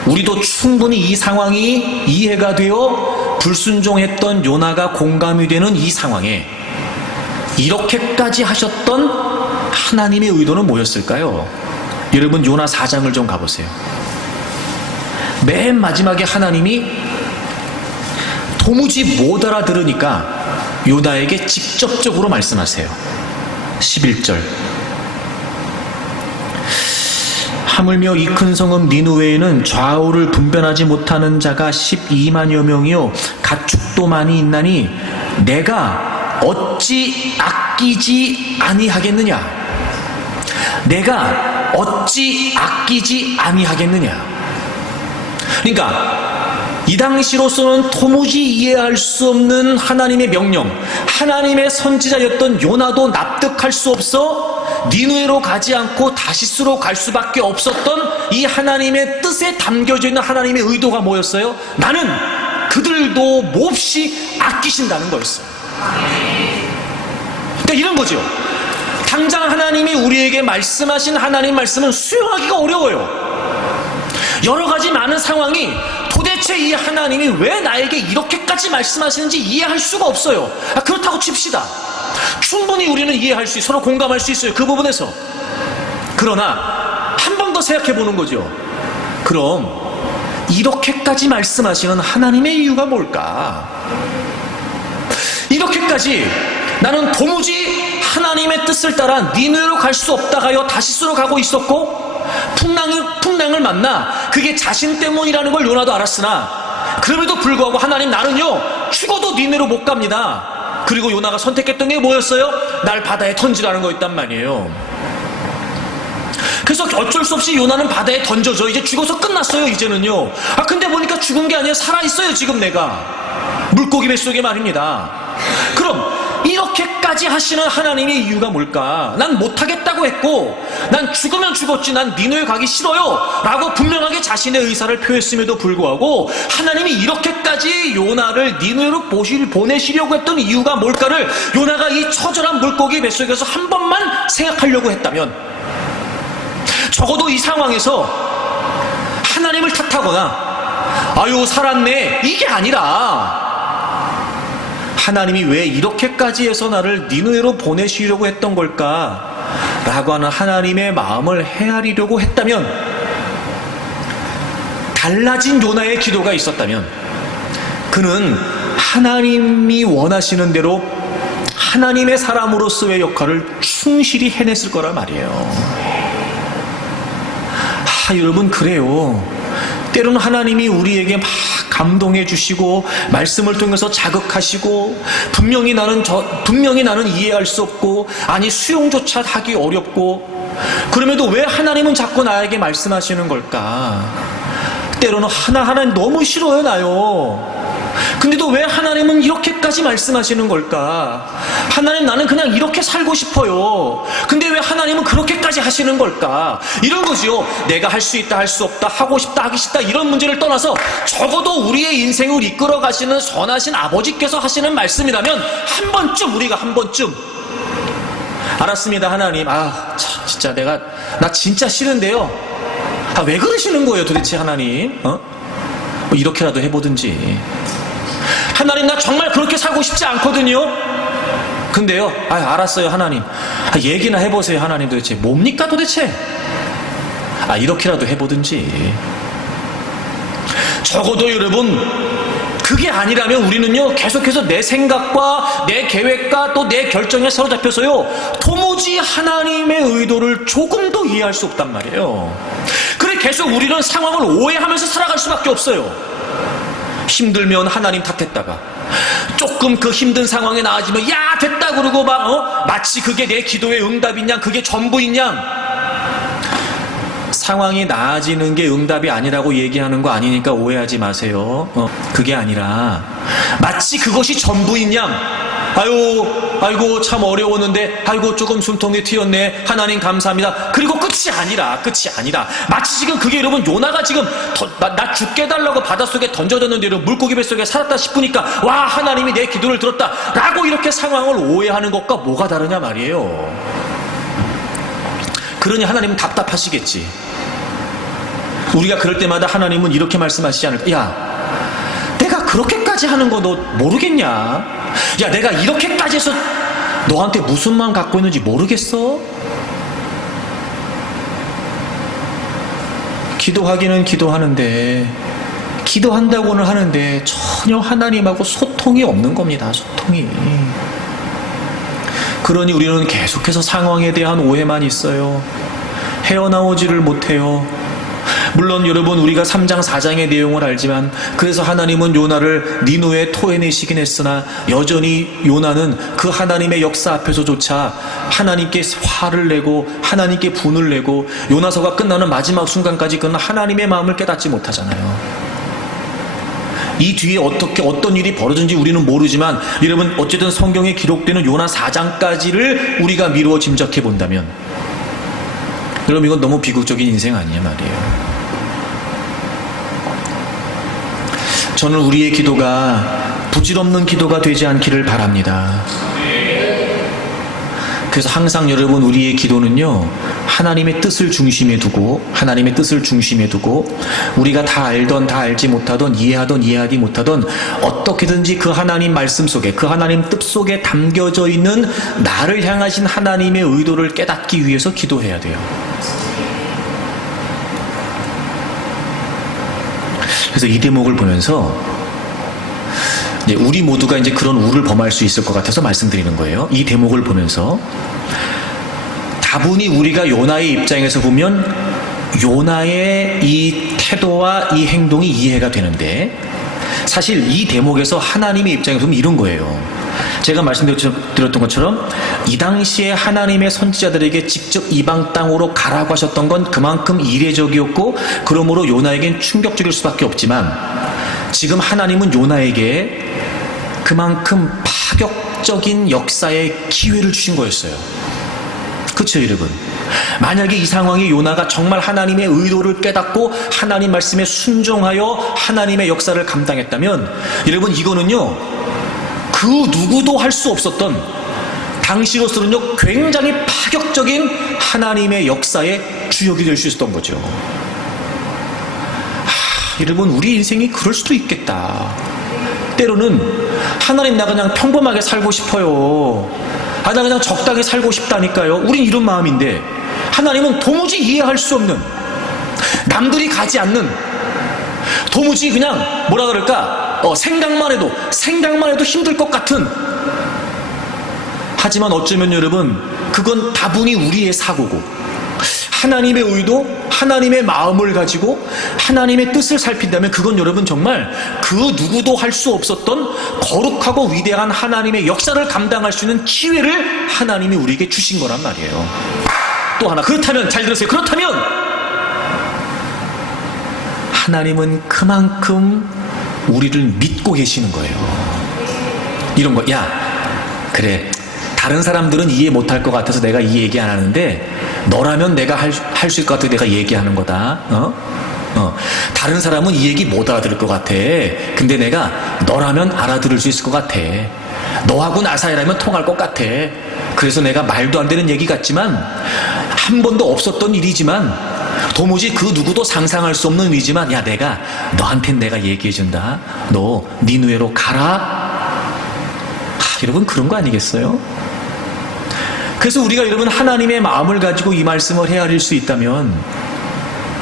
우리도 충분히 이 상황이 이해가 되어 불순종했던 요나가 공감이 되는 이 상황에 이렇게까지 하셨던 하나님의 의도는 뭐였을까요? 여러분, 요나 4장을 좀 가보세요. 맨 마지막에 하나님이 도무지 못 알아들으니까 요나에게 직접적으로 말씀하세요. 11절. 하물며 이 큰 성읍 니느웨에는 좌우를 분별하지 못하는 자가 12만여 명이요 가축도 많이 있나니 내가 어찌 아끼지 아니하겠느냐? 내가 어찌 아끼지 아니하겠느냐? 그러니까 이 당시로서는 도무지 이해할 수 없는 하나님의 명령, 하나님의 선지자였던 요나도 납득할 수 없어 니느웨로 가지 않고 다시스로 갈 수밖에 없었던 이 하나님의 뜻에 담겨져 있는 하나님의 의도가 뭐였어요? 나는 그들도 몹시 아끼신다는 거였어요. 그러니까 이런 거죠. 당장 하나님이 우리에게 말씀하신 하나님 말씀은 수용하기가 어려워요. 여러 가지 많은 상황이 도대체 이 하나님이 왜 나에게 이렇게까지 말씀하시는지 이해할 수가 없어요. 그렇다고 칩시다. 충분히 우리는 이해할 수 있어요. 서로 공감할 수 있어요. 그 부분에서. 그러나 한 번 더 생각해 보는 거죠. 그럼 이렇게까지 말씀하시는 하나님의 이유가 뭘까? 이렇게까지 나는 도무지 하나님의 뜻을 따라 니느웨로 갈 수 없다 하여 다시스로 가고 있었고 풍랑을 만나 그게 자신 때문이라는 걸 요나도 알았으나 그럼에도 불구하고 하나님, 나는요 죽어도 니느웨로 못 갑니다. 그리고 요나가 선택했던 게 뭐였어요? 날 바다에 던지라는 거였단 말이에요. 그래서 어쩔 수 없이 요나는 바다에 던져져. 이제 죽어서 끝났어요, 이제는요. 근데 보니까 죽은 게 아니라 살아있어요, 지금 내가. 물고기 뱃속에 말입니다. 그럼 이렇게까지 하시는 하나님의 이유가 뭘까? 난 못하겠다고 했고, 난 죽으면 죽었지, 난 니느웨 가기 싫어요 라고 분명하게 자신의 의사를 표했음에도 불구하고 하나님이 이렇게까지 요나를 니느웨로 보내시려고 했던 이유가 뭘까를 요나가 이 처절한 물고기 뱃속에서 한 번만 생각하려고 했다면, 적어도 이 상황에서 하나님을 탓하거나 아유 살았네 이게 아니라 하나님이 왜 이렇게까지 해서 나를 니느웨로 보내시려고 했던 걸까? 라고 하는 하나님의 마음을 헤아리려고 했다면, 달라진 요나의 기도가 있었다면 그는 하나님이 원하시는 대로 하나님의 사람으로서의 역할을 충실히 해냈을 거란 말이에요. 여러분, 그래요. 때로는 하나님이 우리에게 막 감동해 주시고 말씀을 통해서 자극하시고 분명히 나는 이해할 수 없고, 아니 수용조차 하기 어렵고, 그럼에도 왜 하나님은 자꾸 나에게 말씀하시는 걸까? 때로는 하나하나 너무 싫어요, 나요. 근데도 왜 하나님은 이렇게까지 말씀하시는 걸까? 하나님, 나는 그냥 이렇게 살고 싶어요. 근데 왜 하나님은 그렇게까지 하시는 걸까? 이런 거지요. 내가 할 수 있다, 할 수 없다, 하고 싶다, 하기 싫다, 이런 문제를 떠나서 적어도 우리의 인생을 이끌어 가시는 선하신 아버지께서 하시는 말씀이라면 우리가 한 번쯤 알았습니다, 하나님. 참, 진짜 나 진짜 싫은데요. 왜 그러시는 거예요, 도대체 하나님? 이렇게라도 해보든지. 하나님, 나 정말 그렇게 살고 싶지 않거든요. 근데요, 알았어요, 하나님. 얘기나 해보세요, 하나님. 도대체 뭡니까, 도대체? 이렇게라도 해보든지. 적어도 여러분, 그게 아니라면 우리는요, 계속해서 내 생각과 내 계획과 또 내 결정에 사로잡혀서요, 도무지 하나님의 의도를 조금도 이해할 수 없단 말이에요. 그래, 계속 우리는 상황을 오해하면서 살아갈 수밖에 없어요. 힘들면 하나님 탓했다가, 조금 그 힘든 상황에 나아지면 야 됐다 그러고 마치 그게 내 기도의 응답인 양, 그게 전부인 양. 상황이 나아지는 게 응답이 아니라고 얘기하는 거 아니니까 오해하지 마세요. 그게 아니라 마치 그것이 전부인 양, 아이고 참 어려웠는데 아이고 조금 숨통이 튀었네, 하나님 감사합니다. 그리고 끝이 아니라 마치 지금 그게 여러분 요나가 지금 나 죽게 해달라고 바닷속에 던져졌는데 여러분 물고기 뱃속에 살았다 싶으니까 와 하나님이 내 기도를 들었다 라고 이렇게 상황을 오해하는 것과 뭐가 다르냐 말이에요. 그러니 하나님은 답답하시겠지. 우리가 그럴 때마다 하나님은 이렇게 말씀하시지 않을까? 야, 내가 그렇게까지 하는 거 너 모르겠냐? 야, 내가 이렇게까지 해서 너한테 무슨 마음 갖고 있는지 모르겠어? 기도하기는 기도하는데, 기도한다고는 하는데 전혀 하나님하고 소통이 없는 겁니다. 소통이. 그러니 우리는 계속해서 상황에 대한 오해만 있어요. 헤어나오지를 못해요. 물론 여러분 우리가 3장 4장의 내용을 알지만 그래서 하나님은 요나를 니누에 토해내시긴 했으나 여전히 요나는 그 하나님의 역사 앞에서조차 하나님께 화를 내고 하나님께 분을 내고 요나서가 끝나는 마지막 순간까지 그는 하나님의 마음을 깨닫지 못하잖아요. 이 뒤에 어떤 일이 벌어진지 우리는 모르지만 여러분 어쨌든 성경에 기록되는 요나 4장까지를 우리가 미루어 짐작해 본다면 여러분 이건 너무 비극적인 인생 아니냐 말이에요. 저는 우리의 기도가 부질없는 기도가 되지 않기를 바랍니다. 그래서 항상 여러분 우리의 기도는요 하나님의 뜻을 중심에 두고 우리가 다 알던 다 알지 못하던 이해하던 이해하지 못하던 어떻게든지 그 하나님 말씀 속에 그 하나님 뜻 속에 담겨져 있는 나를 향하신 하나님의 의도를 깨닫기 위해서 기도해야 돼요. 그래서 이 대목을 보면서 우리 모두가 이제 그런 우를 범할 수 있을 것 같아서 말씀드리는 거예요. 이 대목을 보면서 다분히 우리가 요나의 입장에서 보면 요나의 이 태도와 이 행동이 이해가 되는데 사실 이 대목에서 하나님의 입장에서 보면 이런 거예요. 제가 말씀드렸던 것처럼 이 당시에 하나님의 선지자들에게 직접 이방 땅으로 가라고 하셨던 건 그만큼 이례적이었고 그러므로 요나에겐 충격적일 수밖에 없지만 지금 하나님은 요나에게 그만큼 파격적인 역사의 기회를 주신 거였어요. 그렇죠 여러분? 만약에 이 상황에 요나가 정말 하나님의 의도를 깨닫고 하나님 말씀에 순종하여 하나님의 역사를 감당했다면 여러분 이거는요 그 누구도 할 수 없었던 당시로서는요 굉장히 파격적인 하나님의 역사의 주역이 될 수 있었던 거죠. 여러분 우리 인생이 그럴 수도 있겠다. 때로는 하나님 나 그냥 평범하게 살고 싶어요. 나 그냥 적당히 살고 싶다니까요. 우린 이런 마음인데 하나님은 도무지 이해할 수 없는 남들이 가지 않는 도무지 그냥 뭐라 그럴까 생각만 해도 힘들 것 같은 하지만 어쩌면 여러분 그건 다분히 우리의 사고고 하나님의 의도 하나님의 마음을 가지고 하나님의 뜻을 살핀다면 그건 여러분 정말 그 누구도 할 수 없었던 거룩하고 위대한 하나님의 역사를 감당할 수 있는 기회를 하나님이 우리에게 주신 거란 말이에요. 또 하나 그렇다면 잘 들으세요. 그렇다면 하나님은 그만큼 우리를 믿고 계시는 거예요. 이런 거, 야, 그래. 다른 사람들은 이해 못할 것 같아서 내가 이 얘기 안 하는데 너라면 내가 할 수 있을 것 같아 내가 얘기하는 거다. 다른 사람은 이 얘기 못 알아들을 것 같아. 근데 내가 너라면 알아들을 수 있을 것 같아. 너하고 나 사이라면 통할 것 같아. 그래서 내가 말도 안 되는 얘기 같지만 한 번도 없었던 일이지만 도무지 그 누구도 상상할 수 없는 일이지만 야 너한텐 내가 얘기해준다. 너 니누에로 가라. 여러분 그런 거 아니겠어요? 그래서 우리가 여러분 하나님의 마음을 가지고 이 말씀을 헤아릴 수 있다면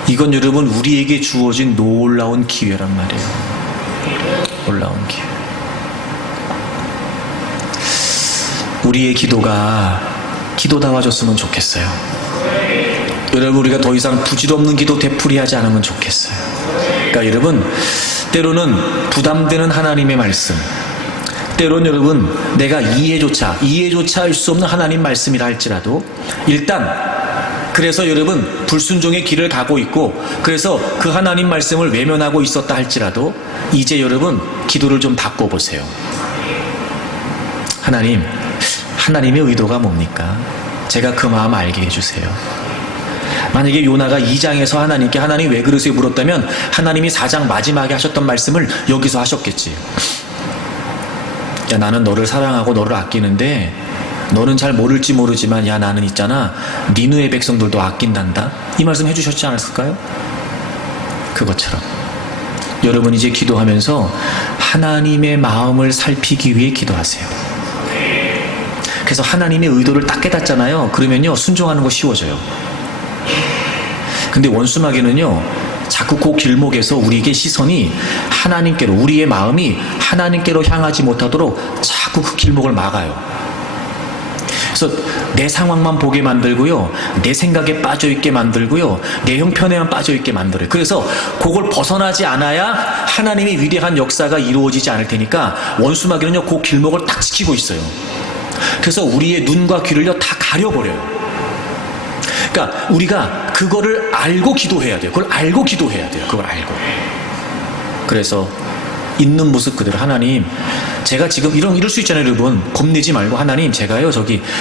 이건 여러분 우리에게 주어진 놀라운 기회란 말이에요. 놀라운 기회. 우리의 기도가 기도다워졌으면 좋겠어요. 여러분 우리가 더 이상 부질없는 기도 되풀이하지 않으면 좋겠어요. 그러니까 여러분 때로는 부담되는 하나님의 말씀 때로는 여러분 내가 이해조차 할 수 없는 하나님 말씀이라 할지라도 일단 그래서 여러분 불순종의 길을 가고 있고 그래서 그 하나님 말씀을 외면하고 있었다 할지라도 이제 여러분 기도를 좀 바꿔보세요. 하나님의 의도가 뭡니까? 제가 그 마음 알게 해주세요. 만약에 요나가 2장에서 하나님께 하나님 왜 그러세요 물었다면 하나님이 4장 마지막에 하셨던 말씀을 여기서 하셨겠지. 야, 나는 너를 사랑하고 너를 아끼는데 너는 잘 모를지 모르지만 야, 나는 있잖아, 니느웨 백성들도 아낀단다, 이 말씀 해주셨지 않았을까요? 그것처럼 여러분 이제 기도하면서 하나님의 마음을 살피기 위해 기도하세요. 그래서 하나님의 의도를 딱 깨닫잖아요. 그러면요 순종하는 거 쉬워져요. 근데 원수마귀는요 자꾸 그 길목에서 우리에게 시선이 하나님께로, 우리의 마음이 하나님께로 향하지 못하도록 자꾸 그 길목을 막아요. 그래서 내 상황만 보게 만들고요, 내 생각에 빠져있게 만들고요, 내 형편에만 빠져있게 만들어요. 그래서 그걸 벗어나지 않아야 하나님의 위대한 역사가 이루어지지 않을 테니까 원수마귀는요 그 길목을 딱 지키고 있어요. 그래서 우리의 눈과 귀를요 다 가려버려요. 그러니까 우리가 그거를 알고 기도해야 돼요. 그걸 알고 기도해야 돼요. 그걸 알고. 그래서 있는 모습 그대로, 하나님 제가 지금 이럴 수 있잖아요 여러분. 겁내지 말고, 하나님 제가요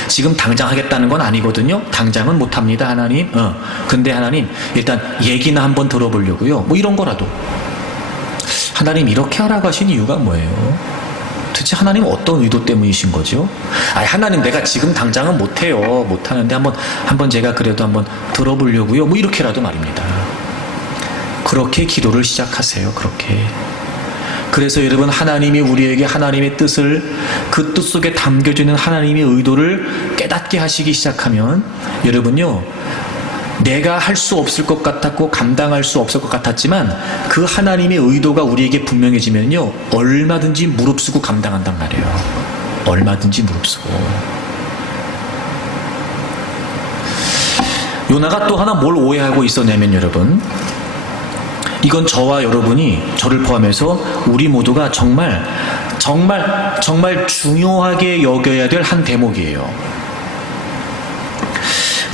지금 당장 하겠다는 건 아니거든요. 당장은 못합니다 하나님. 근데 하나님 일단 얘기나 한번 들어보려고요. 뭐 이런 거라도. 하나님 이렇게 하라고 하신 이유가 뭐예요? 도대체 하나님 어떤 의도 때문이신 거죠? 하나님 내가 지금 당장은 못해요. 못하는데 한번 제가 그래도 한번 들어보려고요. 뭐 이렇게라도 말입니다. 그렇게 기도를 시작하세요. 그렇게. 그래서 여러분 하나님이 우리에게 하나님의 뜻을, 그 뜻 속에 담겨져 있는 하나님의 의도를 깨닫게 하시기 시작하면 여러분요 내가 할 수 없을 것 같았고 감당할 수 없을 것 같았지만 그 하나님의 의도가 우리에게 분명해지면요 얼마든지 무릅쓰고 감당한단 말이에요. 얼마든지 무릅쓰고. 요나가 또 하나 뭘 오해하고 있었냐면 여러분, 이건 저와 여러분이, 저를 포함해서 우리 모두가 정말 중요하게 여겨야 될 한 대목이에요.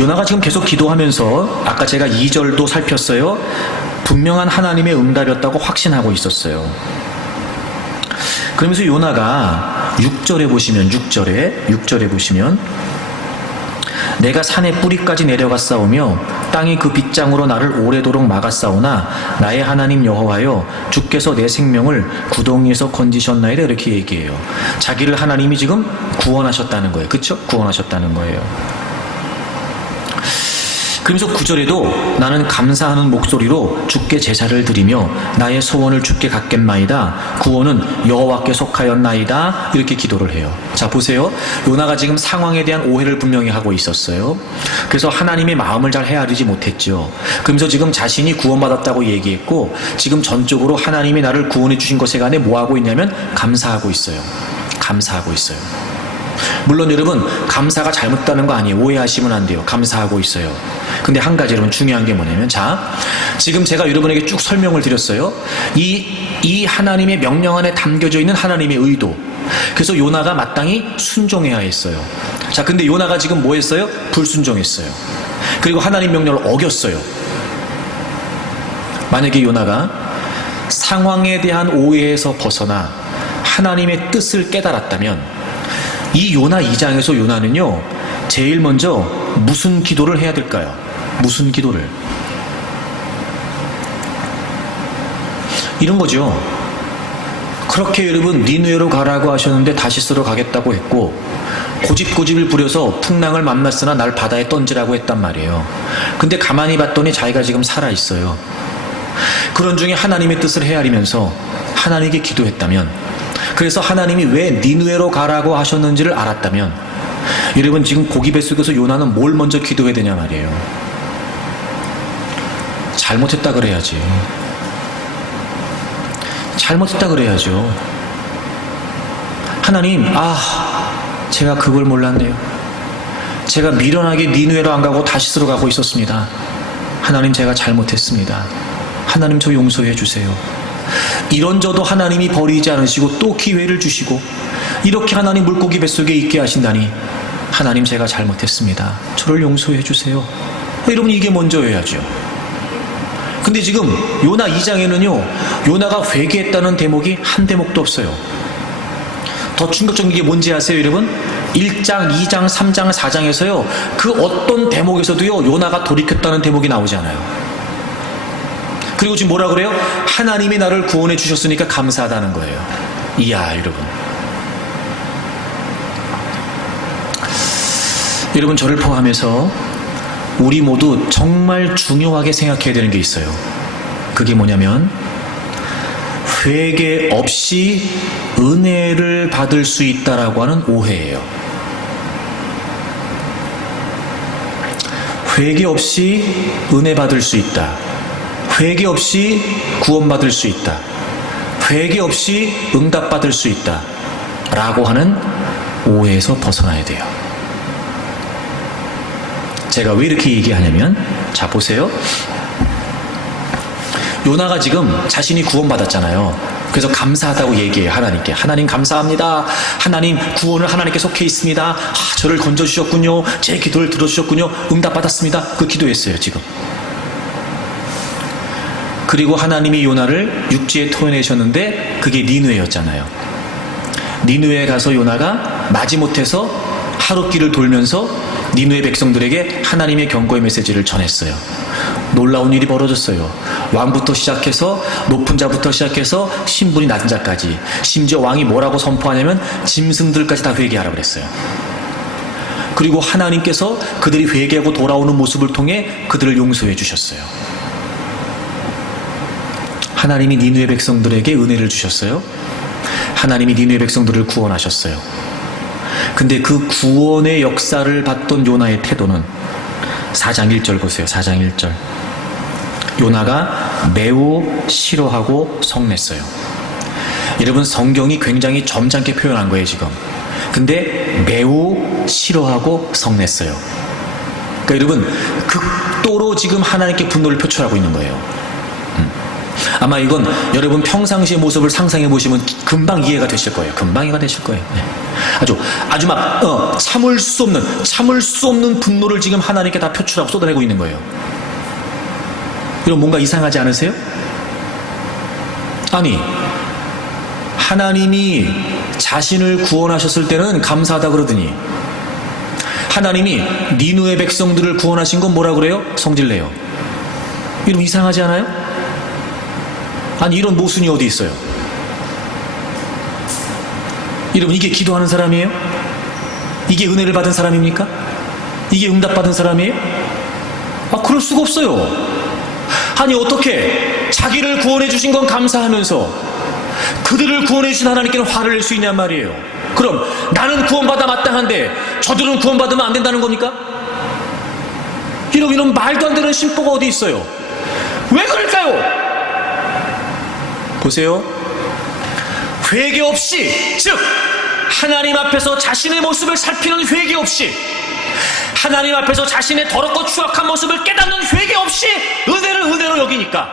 요나가 지금 계속 기도하면서 아까 제가 2절도 살폈어요. 분명한 하나님의 응답이었다고 확신하고 있었어요. 그러면서 요나가 6절에 보시면 내가 산의 뿌리까지 내려갔사오며 땅이 그 빗장으로 나를 오래도록 막았사오나 나의 하나님 여호와여 주께서 내 생명을 구덩이에서 건지셨나이다, 이렇게 얘기해요. 자기를 하나님이 지금 구원하셨다는 거예요. 그렇죠? 구원하셨다는 거예요. 그러면서 9절에도 나는 감사하는 목소리로 주께 제사를 드리며 나의 소원을 주께 갖겠나이다. 구원은 여호와께 속하였나이다. 이렇게 기도를 해요. 자 보세요. 요나가 지금 상황에 대한 오해를 분명히 하고 있었어요. 그래서 하나님의 마음을 잘 헤아리지 못했죠. 그러면서 지금 자신이 구원받았다고 얘기했고 지금 전적으로 하나님이 나를 구원해 주신 것에 관해 뭐하고 있냐면 감사하고 있어요. 감사하고 있어요. 물론 여러분 감사가 잘못됐다는 거 아니에요. 오해하시면 안 돼요. 감사하고 있어요. 근데 한 가지 여러분 중요한 게 뭐냐면, 자 지금 제가 여러분에게 쭉 설명을 드렸어요. 이 하나님의 명령 안에 담겨져 있는 하나님의 의도. 그래서 요나가 마땅히 순종해야 했어요. 자 근데 요나가 지금 뭐 했어요? 불순종했어요. 그리고 하나님 명령을 어겼어요. 만약에 요나가 상황에 대한 오해에서 벗어나 하나님의 뜻을 깨달았다면 이 요나 2장에서 요나는요 제일 먼저 무슨 기도를 해야 될까요? 무슨 기도를? 이런 거죠. 그렇게 여러분 니느웨로 가라고 하셨는데 다시스로 가겠다고 했고 고집을 부려서 풍랑을 만났으나 날 바다에 던지라고 했단 말이에요. 근데 가만히 봤더니 자기가 지금 살아있어요. 그런 중에 하나님의 뜻을 헤아리면서 하나님께 기도했다면, 그래서 하나님이 왜 니느웨로 가라고 하셨는지를 알았다면 여러분 지금 고기 뱃속에서 요나는 뭘 먼저 기도해야 되냐 말이에요. 잘못했다 그래야지. 잘못했다 그래야죠. 하나님, 제가 그걸 몰랐네요. 제가 미련하게 니느웨로 안 가고 다시스로 가고 있었습니다. 하나님 제가 잘못했습니다. 하나님 저 용서해 주세요. 이런 저도 하나님이 버리지 않으시고 또 기회를 주시고 이렇게 하나님 물고기 뱃속에 있게 하신다니 하나님 제가 잘못했습니다. 저를 용서해 주세요. 여러분 이게 먼저 해야죠. 근데 지금 요나 2장에는요 요나가 회개했다는 대목이 한 대목도 없어요. 더 충격적인 게 뭔지 아세요, 여러분? 1장, 2장, 3장, 4장에서요, 그 어떤 대목에서도요, 요나가 돌이켰다는 대목이 나오지 않아요. 그리고 지금 뭐라 그래요? 하나님이 나를 구원해 주셨으니까 감사하다는 거예요. 이야, 여러분. 여러분, 저를 포함해서 우리 모두 정말 중요하게 생각해야 되는 게 있어요. 그게 뭐냐면, 회개 없이 은혜를 받을 수 있다라고 하는 오해예요. 회개 없이 은혜 받을 수 있다. 회개 없이 구원받을 수 있다. 회개 없이 응답받을 수 있다. 라고 하는 오해에서 벗어나야 돼요. 제가 왜 이렇게 얘기하냐면, 자, 보세요. 요나가 지금 자신이 구원받았잖아요. 그래서 감사하다고 얘기해요, 하나님께. 하나님 감사합니다. 하나님 구원을 하나님께 속해 있습니다. 저를 건져주셨군요. 제 기도를 들어주셨군요. 응답받았습니다. 그 기도했어요, 지금. 그리고 하나님이 요나를 육지에 토해내셨는데 그게 니느웨였잖아요. 니느웨에 가서 요나가 마지못해서 하룻길을 돌면서 니느웨 백성들에게 하나님의 경고의 메시지를 전했어요. 놀라운 일이 벌어졌어요. 왕부터 시작해서 높은 자부터 시작해서 신분이 낮은 자까지, 심지어 왕이 뭐라고 선포하냐면 짐승들까지 다 회개하라고 그랬어요. 그리고 하나님께서 그들이 회개하고 돌아오는 모습을 통해 그들을 용서해 주셨어요. 하나님이 니느웨 백성들에게 은혜를 주셨어요. 하나님이 니느웨 백성들을 구원하셨어요. 근데 그 구원의 역사를 봤던 요나의 태도는 4장 1절 보세요. 4장 1절. 요나가 매우 싫어하고 성냈어요. 여러분, 성경이 굉장히 점잖게 표현한 거예요, 지금. 근데 매우 싫어하고 성냈어요. 그러니까 여러분, 극도로 지금 하나님께 분노를 표출하고 있는 거예요. 아마 이건 여러분 평상시의 모습을 상상해 보시면 금방 이해가 되실 거예요. 금방 이해가 되실 거예요. 네. 아주 막 참을 수 없는 분노를 지금 하나님께 다 표출하고 쏟아내고 있는 거예요. 여러분, 뭔가 이상하지 않으세요? 아니, 하나님이 자신을 구원하셨을 때는 감사하다 그러더니 하나님이 니느웨 백성들을 구원하신 건 뭐라 그래요? 성질내요. 여러분, 이상하지 않아요? 아니, 이런 모순이 어디 있어요? 여러분, 이게 기도하는 사람이에요? 이게 은혜를 받은 사람입니까? 이게 응답받은 사람이에요? 그럴 수가 없어요. 아니, 어떻게 자기를 구원해 주신 건 감사하면서 그들을 구원해 주신 하나님께는 화를 낼 수 있냔 말이에요. 그럼 나는 구원받아 마땅한데 저들은 구원받으면 안 된다는 겁니까? 이런 말도 안 되는 심보가 어디 있어요? 왜 그럴까요? 보세요. 회개 없이, 즉 하나님 앞에서 자신의 모습을 살피는 회개 없이, 하나님 앞에서 자신의 더럽고 추악한 모습을 깨닫는 회개 없이 은혜를 은혜로 여기니까,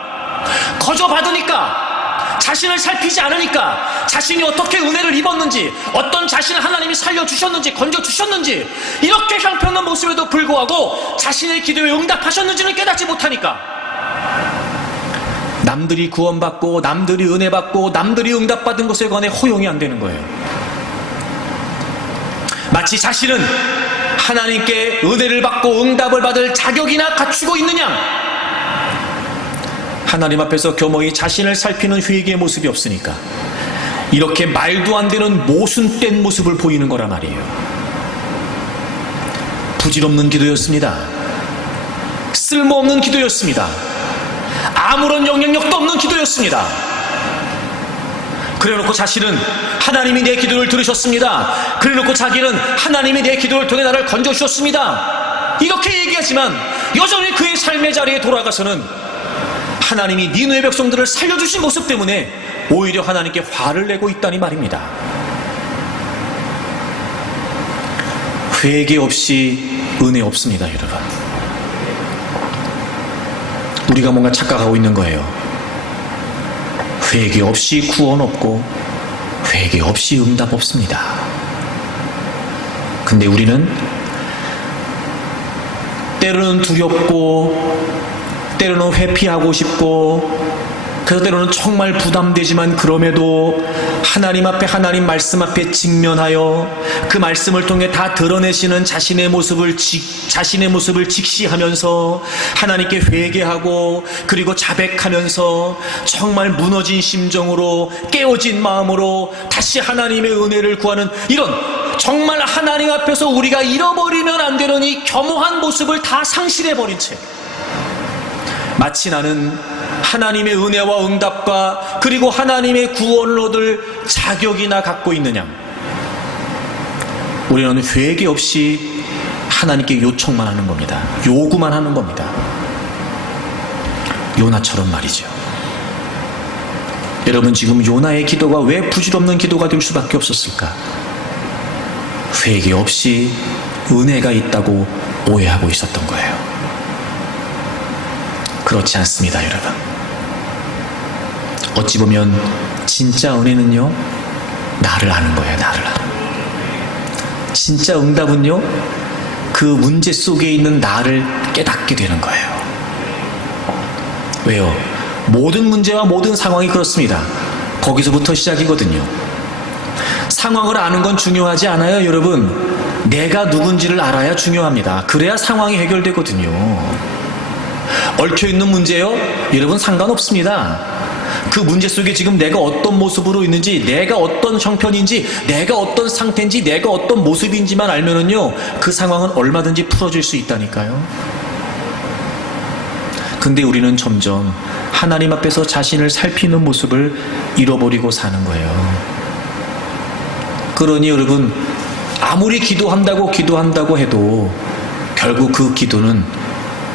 거저 받으니까, 자신을 살피지 않으니까, 자신이 어떻게 은혜를 입었는지, 어떤 자신을 하나님이 살려주셨는지, 건져주셨는지, 이렇게 형편없는 모습에도 불구하고 자신의 기도에 응답하셨는지는 깨닫지 못하니까, 남들이 구원받고 남들이 은혜받고 남들이 응답받은 것에 관해 호용이 안 되는 거예요. 마치 자신은 하나님께 은혜를 받고 응답을 받을 자격이나 갖추고 있느냐, 하나님 앞에서 겸허히 자신을 살피는 회개의 모습이 없으니까 이렇게 말도 안 되는 모순된 모습을 보이는 거란 말이에요. 부질없는 기도였습니다. 쓸모없는 기도였습니다. 아무런 영향력도 없는 기도였습니다. 그래놓고 자신은 하나님이 내 기도를 들으셨습니다. 그래놓고 자기는 하나님이 내 기도를 통해 나를 건져주셨습니다. 이렇게 얘기하지만 여전히 그의 삶의 자리에 돌아가서는 하나님이 니느웨 백성들을 살려주신 모습 때문에 오히려 하나님께 화를 내고 있다니 말입니다. 회개 없이 은혜 없습니다, 여러분. 우리가 뭔가 착각하고 있는 거예요. 회개 없이 구원 없고 회개 없이 응답 없습니다. 근데 우리는 때로는 두렵고 때로는 회피하고 싶고 그래서 때로는 정말 부담되지만 그럼에도 하나님 앞에, 하나님 말씀 앞에 직면하여 그 말씀을 통해 다 드러내시는 자신의 모습을 직시하면서 하나님께 회개하고 그리고 자백하면서 정말 무너진 심정으로 깨어진 마음으로 다시 하나님의 은혜를 구하는 이런 정말 하나님 앞에서 우리가 잃어버리면 안 되는 이 겸허한 모습을 다 상실해버린 채 마치 나는 하나님의 은혜와 응답과 그리고 하나님의 구원을 얻을 자격이나 갖고 있느냐, 우리는 회개 없이 하나님께 요청만 하는 겁니다. 요구만 하는 겁니다. 요나처럼 말이죠. 여러분, 지금 요나의 기도가 왜 부질없는 기도가 될 수밖에 없었을까? 회개 없이 은혜가 있다고 오해하고 있었던 거예요. 그렇지 않습니다, 여러분. 어찌 보면 진짜 은혜는요, 나를 아는 거예요. 나를 아는. 진짜 응답은요, 그 문제 속에 있는 나를 깨닫게 되는 거예요. 왜요? 모든 문제와 모든 상황이 그렇습니다. 거기서부터 시작이거든요. 상황을 아는 건 중요하지 않아요, 여러분. 내가 누군지를 알아야 중요합니다. 그래야 상황이 해결되거든요. 얽혀있는 문제요? 여러분, 상관없습니다. 그 문제 속에 지금 내가 어떤 모습으로 있는지, 내가 어떤 형편인지, 내가 어떤 상태인지, 내가 어떤 모습인지만 알면은요, 그 상황은 얼마든지 풀어질 수 있다니까요. 근데 우리는 점점 하나님 앞에서 자신을 살피는 모습을 잃어버리고 사는 거예요. 그러니 여러분, 아무리 기도한다고 해도 결국 그 기도는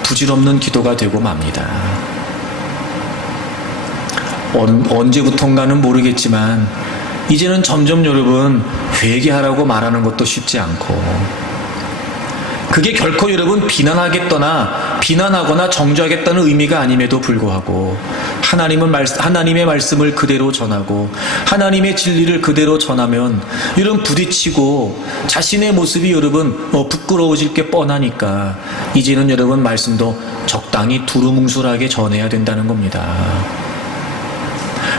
부질없는 기도가 되고 맙니다. 언제부턴가는 모르겠지만 이제는 점점 여러분, 회개하라고 말하는 것도 쉽지 않고, 그게 결코 여러분 비난하거나 정죄하겠다는 의미가 아님에도 불구하고 하나님의 말씀을 그대로 전하고 하나님의 진리를 그대로 전하면 여러분 부딪히고 자신의 모습이 여러분 부끄러워질 게 뻔하니까 이제는 여러분 말씀도 적당히 두루뭉술하게 전해야 된다는 겁니다.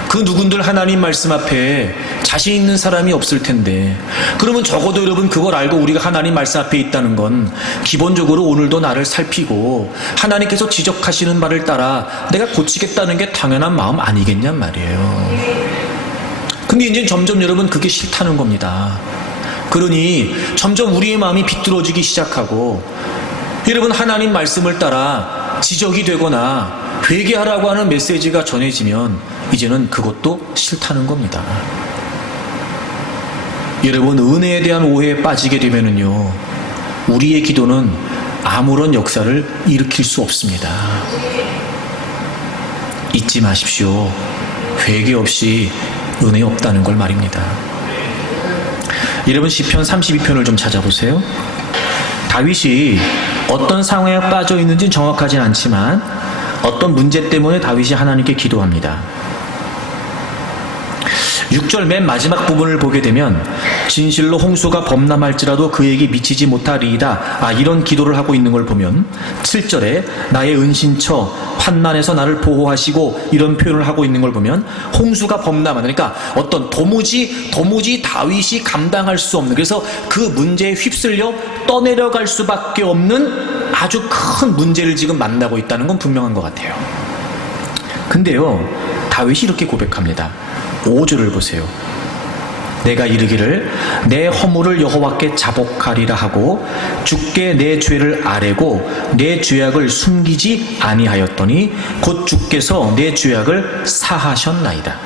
그 누군들 하나님 말씀 앞에 자신 있는 사람이 없을 텐데, 그러면 적어도 여러분 그걸 알고 우리가 하나님 말씀 앞에 있다는 건 기본적으로 오늘도 나를 살피고 하나님께서 지적하시는 바를 따라 내가 고치겠다는 게 당연한 마음 아니겠냔 말이에요. 근데 이제 점점 여러분 그게 싫다는 겁니다. 그러니 점점 우리의 마음이 비뚤어지기 시작하고, 여러분 하나님 말씀을 따라 지적이 되거나 회개하라고 하는 메시지가 전해지면 이제는 그것도 싫다는 겁니다. 여러분, 은혜에 대한 오해에 빠지게 되면은요, 우리의 기도는 아무런 역사를 일으킬 수 없습니다. 잊지 마십시오. 회개 없이 은혜 없다는 걸 말입니다. 여러분, 시편 32편을 좀 찾아보세요. 다윗이 어떤 상황에 빠져 있는지는 정확하진 않지만 어떤 문제 때문에 다윗이 하나님께 기도합니다. 6절 맨 마지막 부분을 보게 되면 진실로 홍수가 범람할지라도 그에게 미치지 못하리이다, 이런 기도를 하고 있는 걸 보면 7절에 나의 은신처 환난에서 나를 보호하시고, 이런 표현을 하고 있는 걸 보면 홍수가 범람하다, 그러니까 어떤 도무지 다윗이 감당할 수 없는, 그래서 그 문제에 휩쓸려 떠내려갈 수밖에 없는 아주 큰 문제를 지금 만나고 있다는 건 분명한 것 같아요. 근데요, 다윗이 이렇게 고백합니다. 5절을 보세요. 내가 이르기를 내 허물을 여호와께 자복하리라 하고 주께 내 죄를 아뢰고 내 죄악을 숨기지 아니하였더니 곧 주께서 내 죄악을 사하셨나이다.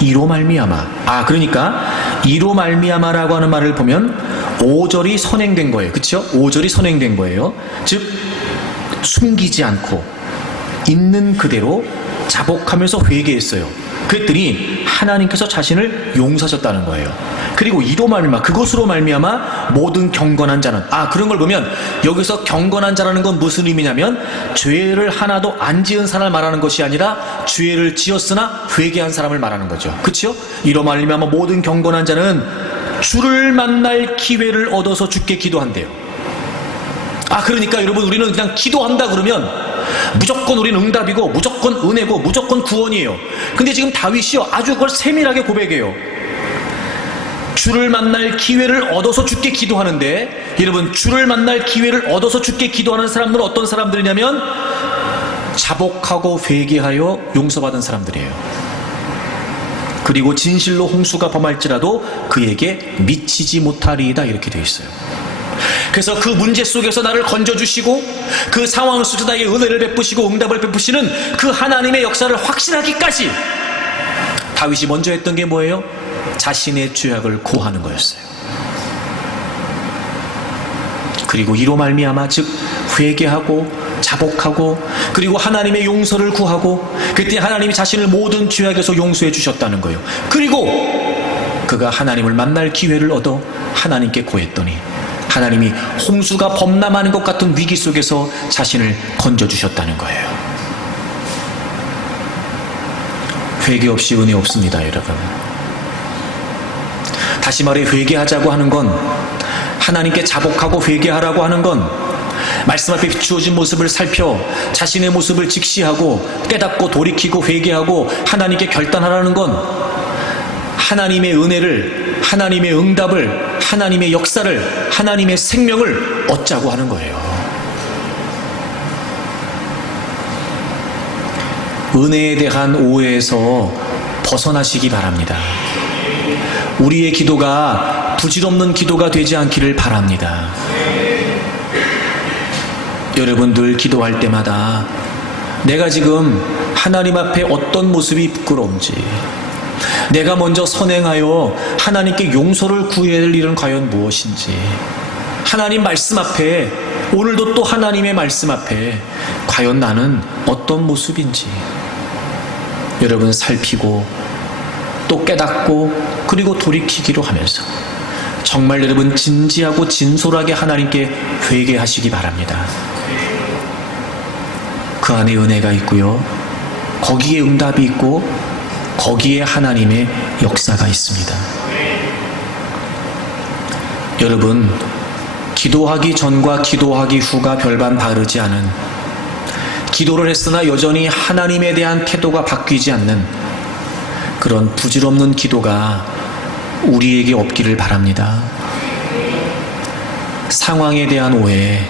이로 말미암아, 그러니까 이로 말미암아라고 하는 말을 보면 5절이 선행된 거예요. 그렇죠? 5절이 선행된 거예요. 즉 숨기지 않고 있는 그대로 자복하면서 회개했어요. 그랬더니 하나님께서 자신을 용서하셨다는 거예요. 그리고 이로 말미암아, 그것으로 말미암아 모든 경건한 자는, 그런 걸 보면 여기서 경건한 자라는 건 무슨 의미냐면 죄를 하나도 안 지은 사람을 말하는 것이 아니라 죄를 지었으나 회개한 사람을 말하는 거죠. 그렇죠? 이로 말미암아 모든 경건한 자는 주를 만날 기회를 얻어서 주께 기도한대요. 그러니까 여러분, 우리는 그냥 기도한다 그러면 무조건 우리는 응답이고 무조건 은혜고 무조건 구원이에요. 근데 지금 다윗이요 아주 그걸 세밀하게 고백해요. 주를 만날 기회를 얻어서 주께 기도하는데, 여러분 주를 만날 기회를 얻어서 주께 기도하는 사람들은 어떤 사람들이냐면 자복하고 회개하여 용서받은 사람들이에요. 그리고 진실로 홍수가 범할지라도 그에게 미치지 못하리이다, 이렇게 되어 있어요. 그래서 그 문제 속에서 나를 건져주시고 그 상황 속에서 나에게 은혜를 베푸시고 응답을 베푸시는 그 하나님의 역사를 확신하기까지 다윗이 먼저 했던 게 뭐예요? 자신의 죄악을 고하는 거였어요. 그리고 이로 말미암아 즉 회개하고 자복하고 그리고 하나님의 용서를 구하고, 그때 하나님이 자신을 모든 죄악에서 용서해 주셨다는 거예요. 그리고 그가 하나님을 만날 기회를 얻어 하나님께 고했더니 하나님이 홍수가 범람하는 것 같은 위기 속에서 자신을 건져주셨다는 거예요. 회개 없이 은혜 없습니다, 여러분. 다시 말해 회개하자고 하는 건, 하나님께 자복하고 회개하라고 하는 건 말씀 앞에 비추어진 모습을 살펴 자신의 모습을 직시하고 깨닫고 돌이키고 회개하고 하나님께 결단하라는 건 하나님의 은혜를, 하나님의 응답을, 하나님의 역사를, 하나님의 생명을 얻자고 하는 거예요. 은혜에 대한 오해에서 벗어나시기 바랍니다. 우리의 기도가 부질없는 기도가 되지 않기를 바랍니다. 여러분 늘 기도할 때마다 내가 지금 하나님 앞에 어떤 모습이 부끄러운지, 내가 먼저 선행하여 하나님께 용서를 구해야 할 일은 과연 무엇인지, 하나님 말씀 앞에, 오늘도 또 하나님의 말씀 앞에 과연 나는 어떤 모습인지 여러분 살피고 또 깨닫고 그리고 돌이키기로 하면서 정말 여러분 진지하고 진솔하게 하나님께 회개하시기 바랍니다. 그 안에 은혜가 있고요, 거기에 응답이 있고 거기에 하나님의 역사가 있습니다. 여러분 기도하기 전과 기도하기 후가 별반 다르지 않은, 기도를 했으나 여전히 하나님에 대한 태도가 바뀌지 않는 그런 부질없는 기도가 우리에게 없기를 바랍니다. 상황에 대한 오해,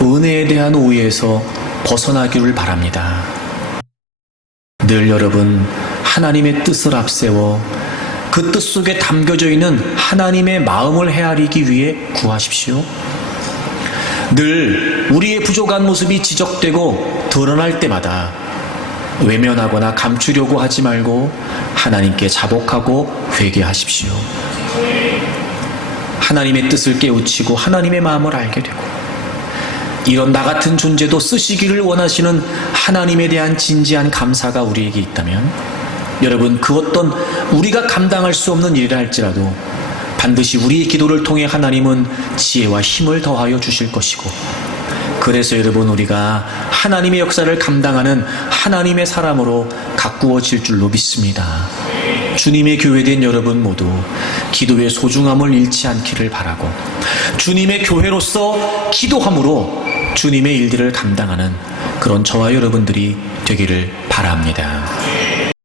은혜에 대한 오해에서 벗어나기를 바랍니다. 늘 여러분 하나님의 뜻을 앞세워 그 뜻 속에 담겨져 있는 하나님의 마음을 헤아리기 위해 구하십시오. 늘 우리의 부족한 모습이 지적되고 드러날 때마다 외면하거나 감추려고 하지 말고 하나님께 자복하고 회개하십시오. 하나님의 뜻을 깨우치고 하나님의 마음을 알게 되고, 이런 나 같은 존재도 쓰시기를 원하시는 하나님에 대한 진지한 감사가 우리에게 있다면, 여러분 그 어떤 우리가 감당할 수 없는 일이라 할지라도 반드시 우리의 기도를 통해 하나님은 지혜와 힘을 더하여 주실 것이고, 그래서 여러분 우리가 하나님의 역사를 감당하는 하나님의 사람으로 가꾸어질 줄로 믿습니다. 주님의 교회된 여러분 모두 기도의 소중함을 잃지 않기를 바라고, 주님의 교회로서 기도함으로 주님의 일들을 감당하는 그런 저와 여러분들이 되기를 바랍니다.